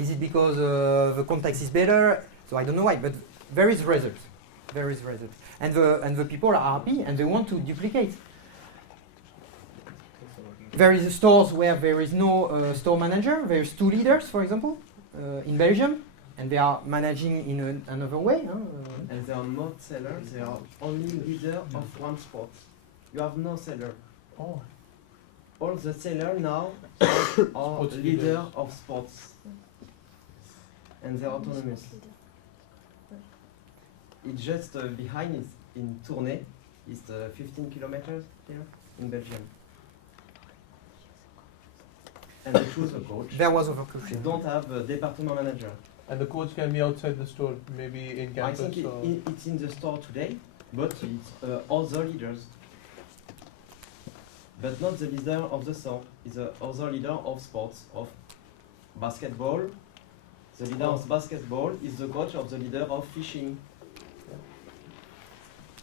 Is it because the context is better? So I don't know why, but there is result. There is result, and the people are happy and they want to duplicate. There is stores where there is no store manager. There's 2 leaders, for example, in Belgium, and they are managing in another way. And they are not sellers, they are only leader of one sport. You have no seller. Oh. All the sellers now are leader of sports. And they are autonomous. It's just behind is in Tournai. It's 15 kilometers here in Belgium. And they choose a coach. There was overcoaching. They don't have a department manager. And the coach can be outside the store, maybe in campus? I think it's in the store today, but it's other leaders. But not the leader of the store. It's the other leader of sports, of basketball. The leader of basketball is the coach of the leader of fishing.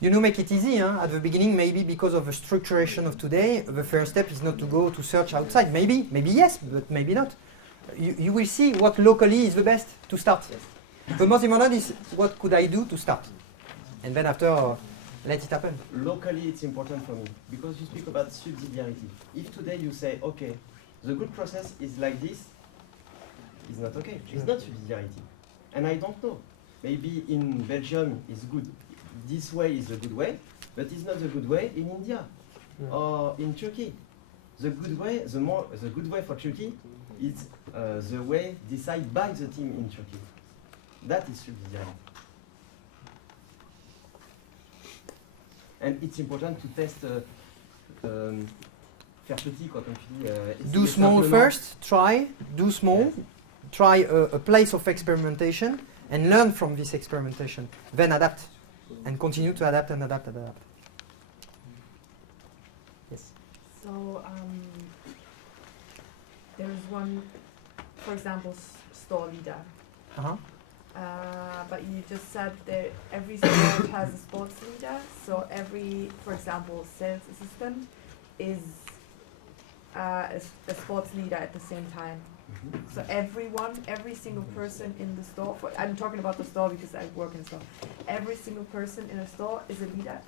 make it easy. At the beginning, maybe because of the structuration of today, the first step is not to go to search outside. Maybe yes, but maybe not. You will see what locally is the best to start. The most important is what could I do to start, and then after let it happen. Locally, it's important for me because you speak about subsidiarity. If today you say, okay, the good process is like this, it's not okay. It's not subsidiarity, and I don't know. Maybe in Belgium it's good. This way is the good way, but it's not the good way in India or in Turkey. The good way for Turkey is the way decided by the team in Turkey. That is subsidiarity. And it's important to test, faire petit, quoi, comme tu dis. Do small first, do small, try a place of experimentation, and learn from this experimentation. Then adapt, and continue to adapt and adapt and adapt. Yes? So, there is one, for example, store leader. Uh-huh. But you just said that every store has a sports leader, so every, for example, sales assistant is a sports leader at the same time. So every single person in the store, I'm talking about the store because I work in a store, every single person in a store is a leader?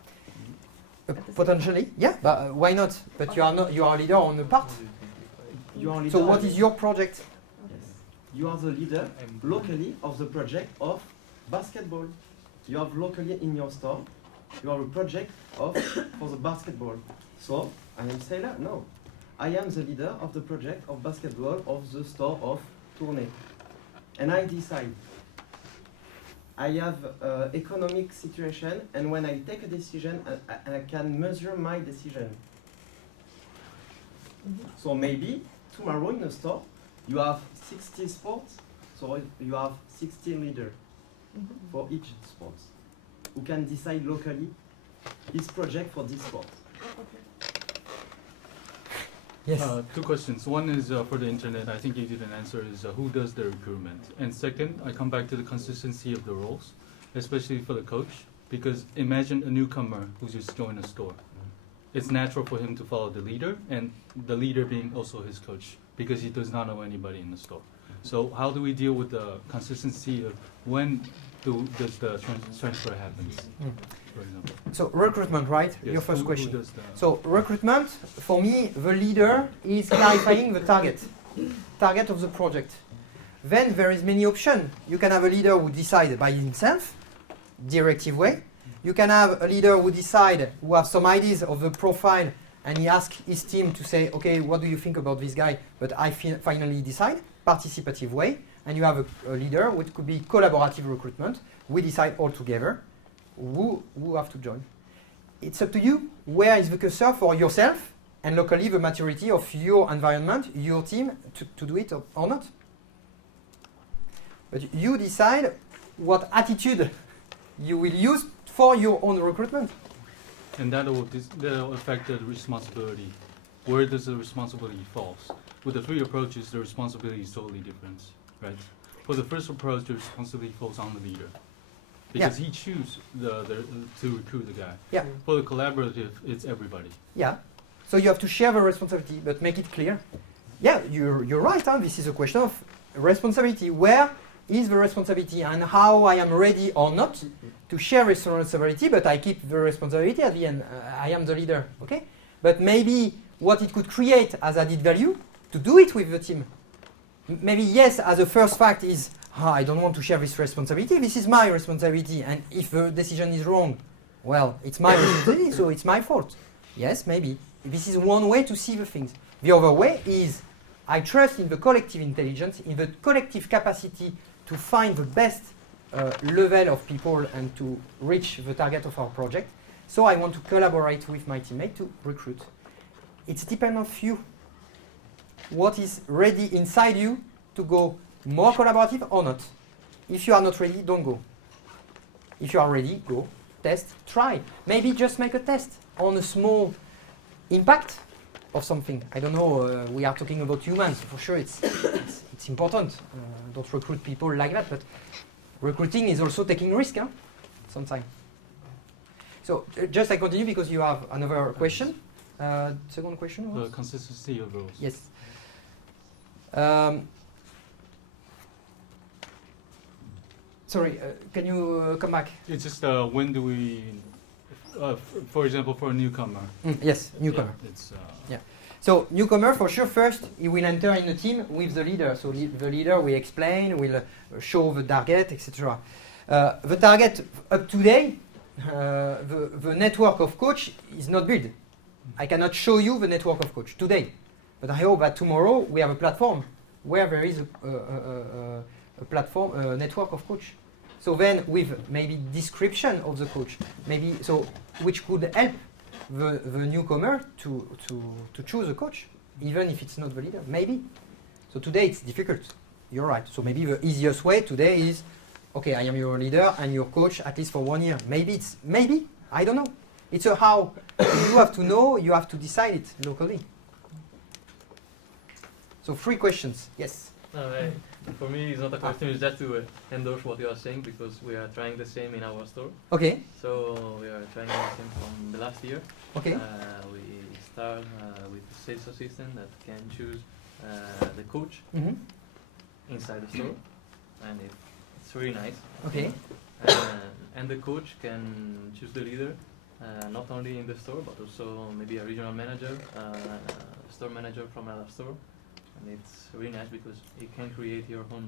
Potentially, yeah, but why not? But okay. You are a leader on a part. So what is your project? You are the leader locally of the project of basketball. You have locally in your store, you have a project for the basketball. So, I am sailor? No. I am the leader of the project of basketball of the store of Tournai. And I decide. I have economic situation, and when I take a decision, I can measure my decision. So maybe tomorrow in the store, you have 60 sports, so you have 60 leaders for each sport who can decide locally this project for this sport. Yes. Two questions. One is for the internet. I think you didn't answer. Is who does the recruitment? And second, I come back to the consistency of the roles, especially for the coach. Because imagine a newcomer who's just joined a store. It's natural for him to follow the leader, and the leader being also his coach, because he does not know anybody in the store. So how do we deal with the consistency of when does the transfer happens, for example? So recruitment, right? Yes. Your first Who question. does the So recruitment, for me, the leader is clarifying the target of the project. Then there is many options. You can have a leader who decides by himself, directive way. You can have a leader who who has some ideas of the profile, and he asks his team to say, okay, what do you think about this guy? But I finally decide, participative way. And you have a leader, which could be collaborative recruitment. We decide all together who have to join. It's up to you. Where is the cursor for yourself and locally the maturity of your environment, your team, to do it or not. But you decide what attitude you will use for your own recruitment. And that will affect the responsibility. Where does the responsibility fall? With the three approaches, the responsibility is totally different, right? For the first approach, the responsibility falls on the leader, because he chooses to recruit the guy. Yeah. For the collaborative, it's everybody. Yeah. So you have to share the responsibility, but make it clear. Yeah, you're right. This is a question of responsibility. Where is the responsibility, and how I am ready or not to share responsibility, but I keep the responsibility at the end. I am the leader, okay? But maybe what it could create as added value to do it with the team. Maybe yes, as a first fact is, I don't want to share this responsibility. This is my responsibility, and if the decision is wrong, well, it's my responsibility, so it's my fault. Yes, maybe. This is one way to see the things. The other way is, I trust in the collective intelligence, in the collective capacity to find the best level of people and to reach the target of our project. So I want to collaborate with my teammate to recruit. It's dependent on you. What is ready inside you to go more collaborative or not? If you are not ready, don't go. If you are ready, go, test, try. Maybe just make a test on a small impact of something. I don't know, we are talking about humans, for sure it's important. Don't recruit people like that, but recruiting is also taking risk, sometimes. So just I continue because you have another question. Second question was? The consistency of roles. Yes. Sorry, can you come back? It's just when do we, for example, for a newcomer. Yes, newcomer. Yeah, it's, yeah. So newcomer, for sure, first he will enter in the team with the leader. So the leader will explain, will show the target, etc. The target up today, the network of coach is not built. I cannot show you the network of coach today, but I hope that tomorrow we have a platform where there is a platform, a network of coach. So then with maybe description of the coach, maybe so which could help the newcomer to choose a coach, even if it's not the leader, maybe. So today it's difficult, you're right. So maybe the easiest way today is, okay, I am your leader and your coach at least for 1 year. Maybe, I don't know. It's a how. You have to know, you have to decide it locally. So 3 questions, yes. For me, it's not a question, it's just to endorse what you are saying, because we are trying the same in our store. Okay. So we are trying the same from the last year. Okay. We start with a sales assistant that can choose the coach inside the store, and it's really nice. Okay. And the coach can choose the leader, not only in the store, but also maybe a regional manager, store manager from another store. And it's really nice because you can create your own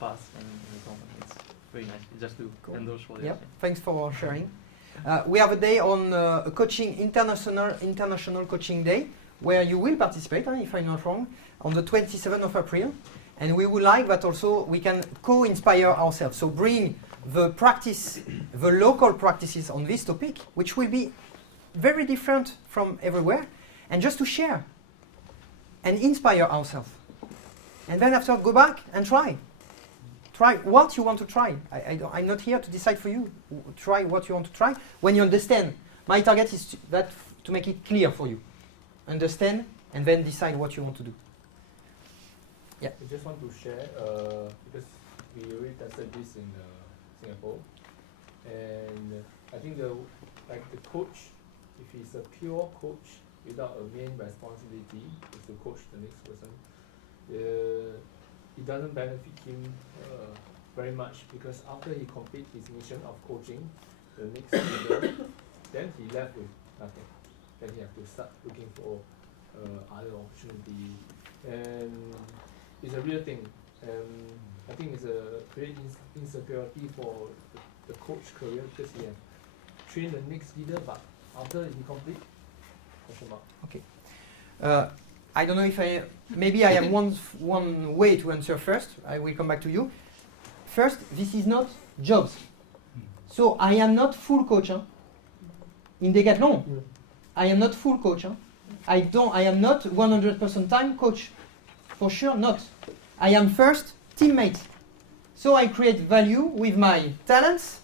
path in the company. It's very nice. Just to endorse what you're saying. Thanks for sharing. We have a day on a coaching international coaching day where you will participate, if I'm not wrong, on the 27th of April. And we would like that also we can co-inspire ourselves. So bring the practice, the local practices on this topic, which will be very different from everywhere, and just to share and inspire ourselves. And then after, go back and try. Try what you want to try. I'm not here to decide for you. Try what you want to try. When you understand, my target is to make it clear for you. Understand, and then decide what you want to do. Yeah. I just want to share, because we already tested this in Singapore. And I think the coach, if he's a pure coach, without a main responsibility is to coach the next person, it doesn't benefit him very much, because after he completes his mission of coaching the next leader, then he left with nothing. Then he have to start looking for other opportunity, and it's a real thing. I think it's a great insecurity for the coach career, because he have trained the next leader, but after he complete. Okay. I don't know if maybe I have one way to answer first. I will come back to you. First, this is not jobs. So I am not full coach in Decathlon. I am not full coach. I am not 100% time coach. For sure not. I am first teammate. So I create value with my talents,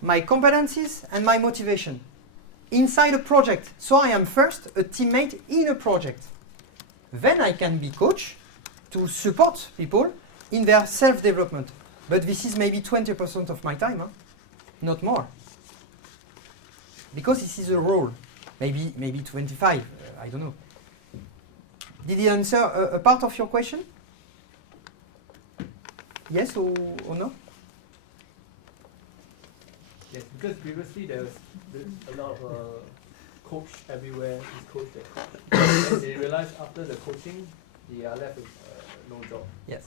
my competencies, and my motivation inside a project. So I am first a teammate in a project. Then I can be coach to support people in their self-development. But this is maybe 20% of my time, not more. Because this is a role. Maybe 25, I don't know. Did he answer a part of your question? Yes or no? Yes, because previously there was a lot of coach everywhere, this coach, that coach. And they realized after the coaching, they are left with no job. Yes.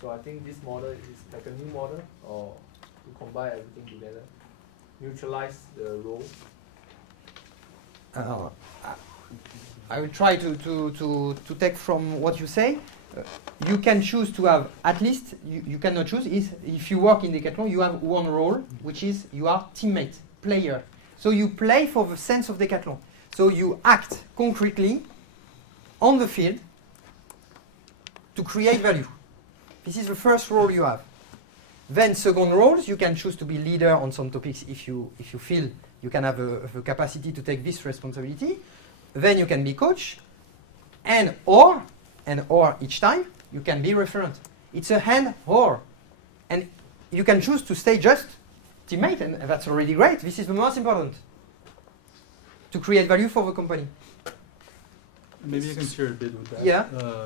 So I think this model is like a new model, or to combine everything together, neutralize the role. I will try to take from what you say. You can choose to have, at least you cannot choose, is if you work in Decathlon, you have one role, which is you are teammate, player. So you play for the sense of Decathlon. So you act concretely on the field to create value. This is the first role you have. Then second roles, you can choose to be leader on some topics if you feel you can have the capacity to take this responsibility. Then you can be coach, and or each time you can be referent. It's a and or. And you can choose to stay just teammate, and that's already great. This is the most important. to create value for the company. Maybe I can share a bit with that. Yeah.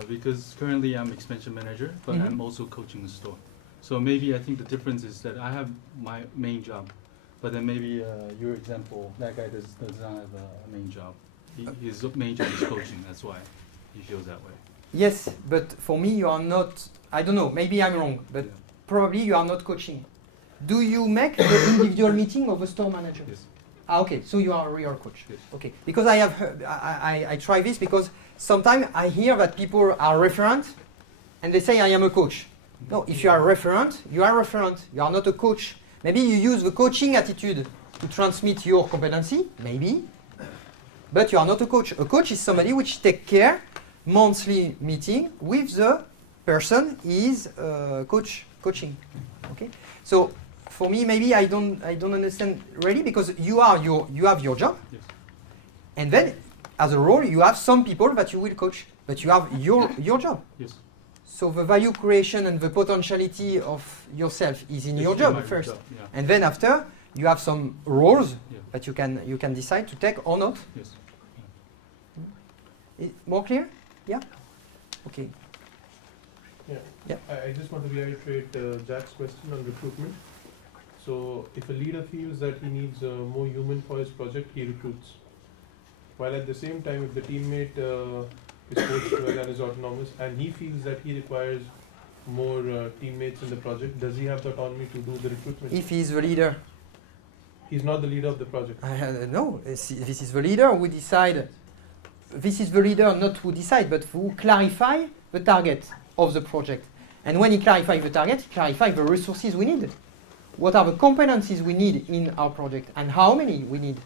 Because currently I'm expansion manager, but I'm also coaching the store. So maybe I think the difference is that I have my main job, but then maybe your example, that guy does not have a main job. His main job is coaching. That's why he feels that way. Yes, but for me you are not. I don't know. Maybe I'm wrong, but probably you are not coaching. Do you make the individual meeting of a store manager? Yes. Ah, okay. So you are a real coach. Yes. Okay. Because I have heard, I try this because sometimes I hear that people are referent, and they say I am a coach. No, if you are a referent, you are a referent. You are not a coach. Maybe you use the coaching attitude to transmit your competency, maybe, but you are not a coach. A coach is somebody which take care monthly meeting with the person is coaching. Okay, so for me maybe I don't understand really because you have your job, Yes. and then as a role you have some people that you will coach, but you have your job. Yes. So the value creation and the potentiality of yourself is in It's your in job my first, job, yeah. and then after you have some roles Yeah. that you can decide to take or not. Yes. More clear? Yeah. Okay. Yeah. Yeah. I just want to reiterate Jack's question on recruitment. So if a leader feels that he needs more human for his project, he recruits. While at the same time, if the teammate is coached well and is autonomous, and he feels that he requires more teammates in the project, does he have the autonomy to do the recruitment? If he is the leader. He's not the leader of the project. No, this is the leader who decide. This is the leader not who decide, but who clarify the target of the project. And when he clarifies the target, he clarifies the resources we need. What are the competencies we need in our project and how many we need.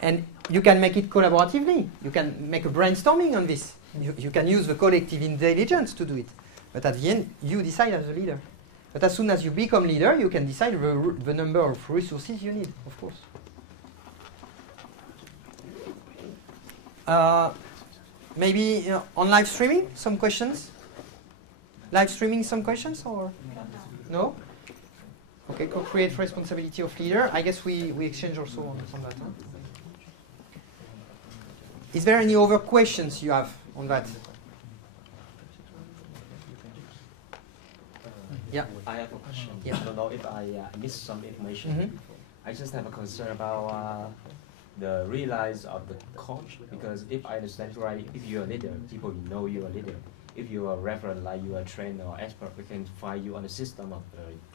And you can make it collaboratively. You can make a brainstorming on this. You can use the collective intelligence to do it. But at the end, you decide as a leader. But as soon as you become leader, you can decide the number of resources you need, of course. Maybe on live streaming, some questions? Live streaming, some questions or no? Okay, co-create responsibility of leader. I guess we exchange also on that. Huh? Is there any other questions you have on that? Yeah. I have a question. Yeah. I don't know if I missed some information. Mm-hmm. I just have a concern about the realize of the coach, because if I understand right, if you're a leader, people know you're a leader. If you're a referent, like you are a trainer or expert, we can find you on the system of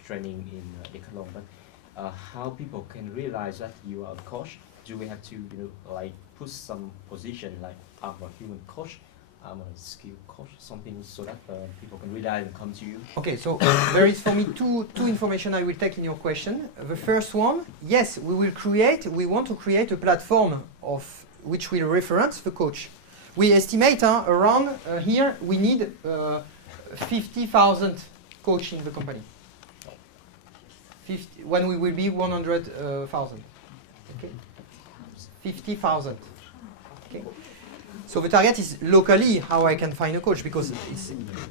training in Decathlon. But how people can realize that you are a coach? Do we have to, like put some position like I'm a human coach, I'm a skill coach, something so that people can realize and come to you? Okay, so there is for me two information I will take in your question. The first one, yes, we want to create a platform of which will reference the coach. We estimate around here we need 50,000 coach in the company. 50, when we will be 100,000. Okay, 50,000. Okay. So the target is locally how I can find a coach, because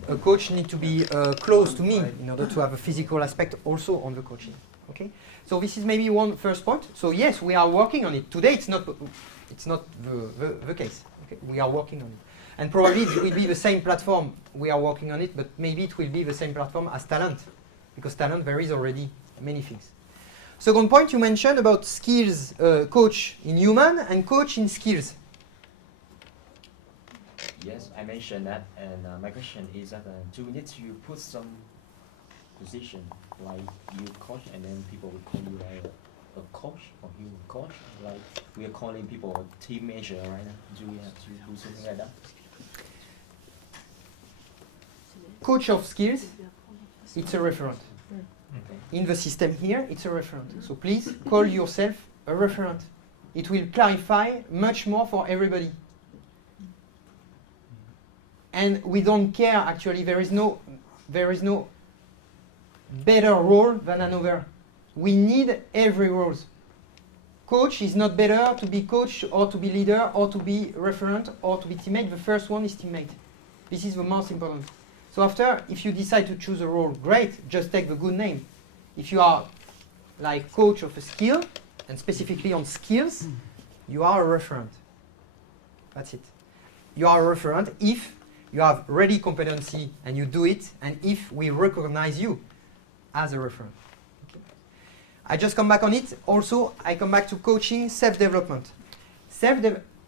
a coach needs to be close to me in order to have a physical aspect also on the coaching. Okay. So this is maybe one first point. So yes, we are working on it. Today it's not the case. Okay. We are working on it. And probably it will be the same platform. We are working on it, but maybe it will be the same platform as talent, because talent there is already many things. Second point, you mentioned about skills, coach in human and coach in skills. Yes, I mentioned that, and my question is that do we need to put some position like you coach, and then people will call you a coach or human coach, like we are calling people a team manager right now? Do we have to do something like that? Coach of skills, it's a referent. In the system here, it's a referent. So please call yourself a referent. It will clarify much more for everybody. And we don't care actually. There is no better role than another. We need every role. Coach is not better to be coach or to be leader or to be referent or to be teammate. The first one is teammate. This is the most important. So after, if you decide to choose a role, great, just take the good name. If you are like coach of a skill, and specifically on skills, You are a referent. That's it. You are a referent if you have ready competency and you do it, and if we recognize you as a referent. Okay. I just come back on it. Also, I come back to coaching, self-development.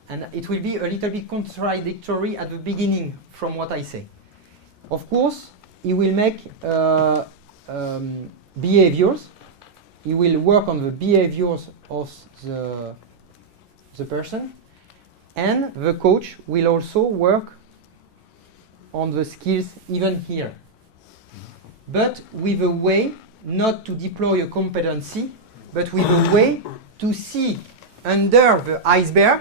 And it will be a little bit contradictory at the beginning from what I say. Of course, he will make behaviors. He will work on the behaviors of the person. And the coach will also work on the skills even here. But with a way not to deploy a competency, but with a way to see under the iceberg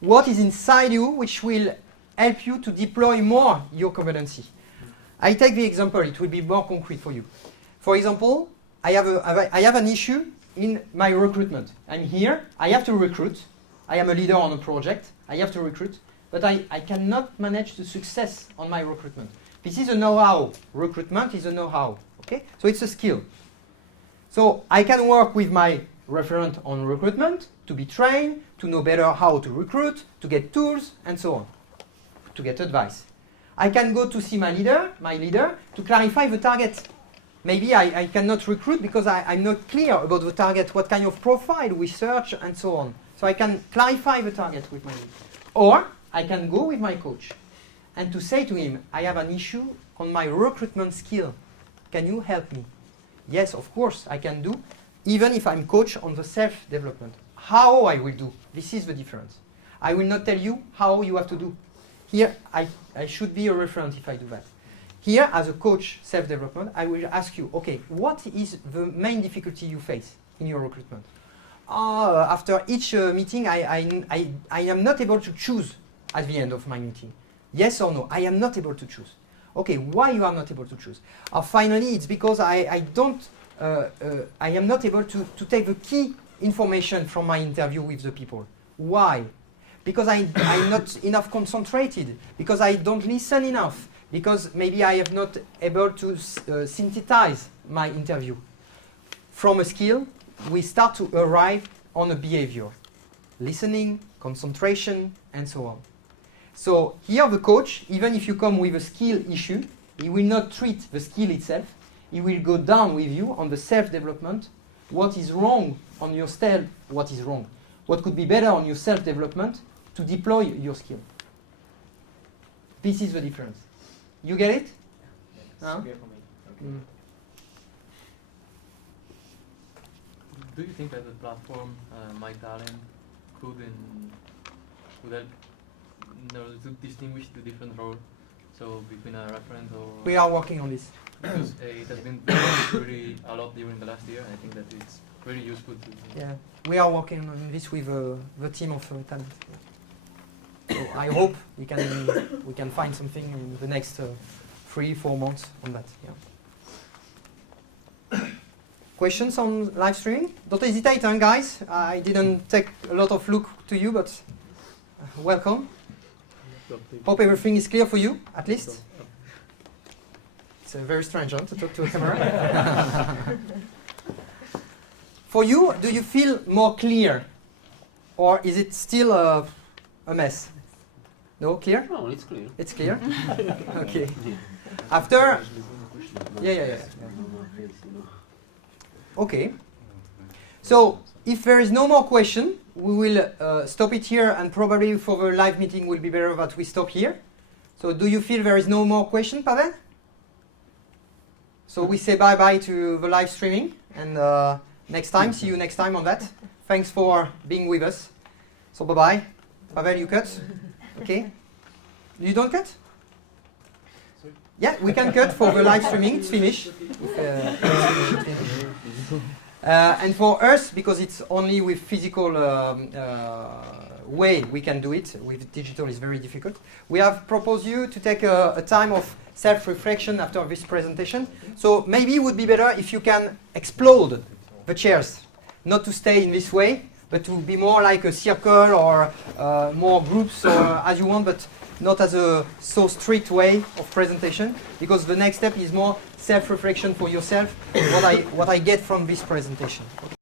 what is inside you, which will help you to deploy more your competency. I take the example, it will be more concrete for you. For example, I have an issue in my recruitment. I'm here, I have to recruit. I am a leader on a project, I have to recruit, but I cannot manage the success on my recruitment. This is a know-how. Recruitment is a know-how, okay? So it's a skill. So I can work with my referent on recruitment to be trained, to know better how to recruit, to get tools, and so on, to get advice. I can go to see my leader, to clarify the target. Maybe I cannot recruit because I'm not clear about the target, what kind of profile we search, and so on. So I can clarify the target with my leader. Or I can go with my coach and to say to him, I have an issue on my recruitment skill. Can you help me? Yes, of course, I can do, even if I'm coach on the self-development. How I will do, this is the difference. I will not tell you how you have to do. Here, I should be a referent if I do that. Here, as a coach, self-development, I will ask you, okay, what is the main difficulty you face in your recruitment? After each meeting, I am not able to choose at the end of my meeting. Yes or no? I am not able to choose. Okay, why you are not able to choose? Finally, it's because I am not able to take the key information from my interview with the people. Why? Because I'm not enough concentrated, because I don't listen enough, because maybe I am not able to synthesize my interview. From a skill, we start to arrive on a behavior. Listening, concentration, and so on. So here the coach, even if you come with a skill issue, he will not treat the skill itself. He will go down with you on the self-development. What is wrong on your style? What is wrong? What could be better on your self-development to deploy your skill? This is the difference. You get it? Yes, clear for me. Okay. Do you think that the platform, My Talent, could help to distinguish the different roles? So between a referent or... We are working on this. Because it has been developed really a lot during the last year. I think that it's very useful to... Yeah, we are working on this with the team of Talent. So I hope we can find something in the next 3-4 months on that. Yeah. Questions on live streaming? Don't hesitate, guys. I didn't take a lot of look to you, but welcome. Hope everything is clear for you, at least. It's very strange, to talk to a camera. For you, do you feel more clear, or is it still a mess? No, clear? No, it's clear. It's clear? Okay. After... Yeah. Okay. So, if there is no more question, we will stop it here, and probably for the live meeting will be better that we stop here. So, do you feel there is no more question, Pavel? So we say bye-bye to the live streaming, and see you next time on that. Thanks for being with us. So bye-bye. Pavel, you cut? Okay. You don't cut? Yeah, we can cut for the live streaming. It's finished. And for us, because it's only with physical way we can do it, with digital it's very difficult, we have proposed you to take a time of self-reflection after this presentation. So maybe it would be better if you can explode the chairs, not to stay in this way, but to be more like a circle or more groups or as you want, but not as a so strict way of presentation, because the next step is more self-reflection for yourself, what I get from this presentation.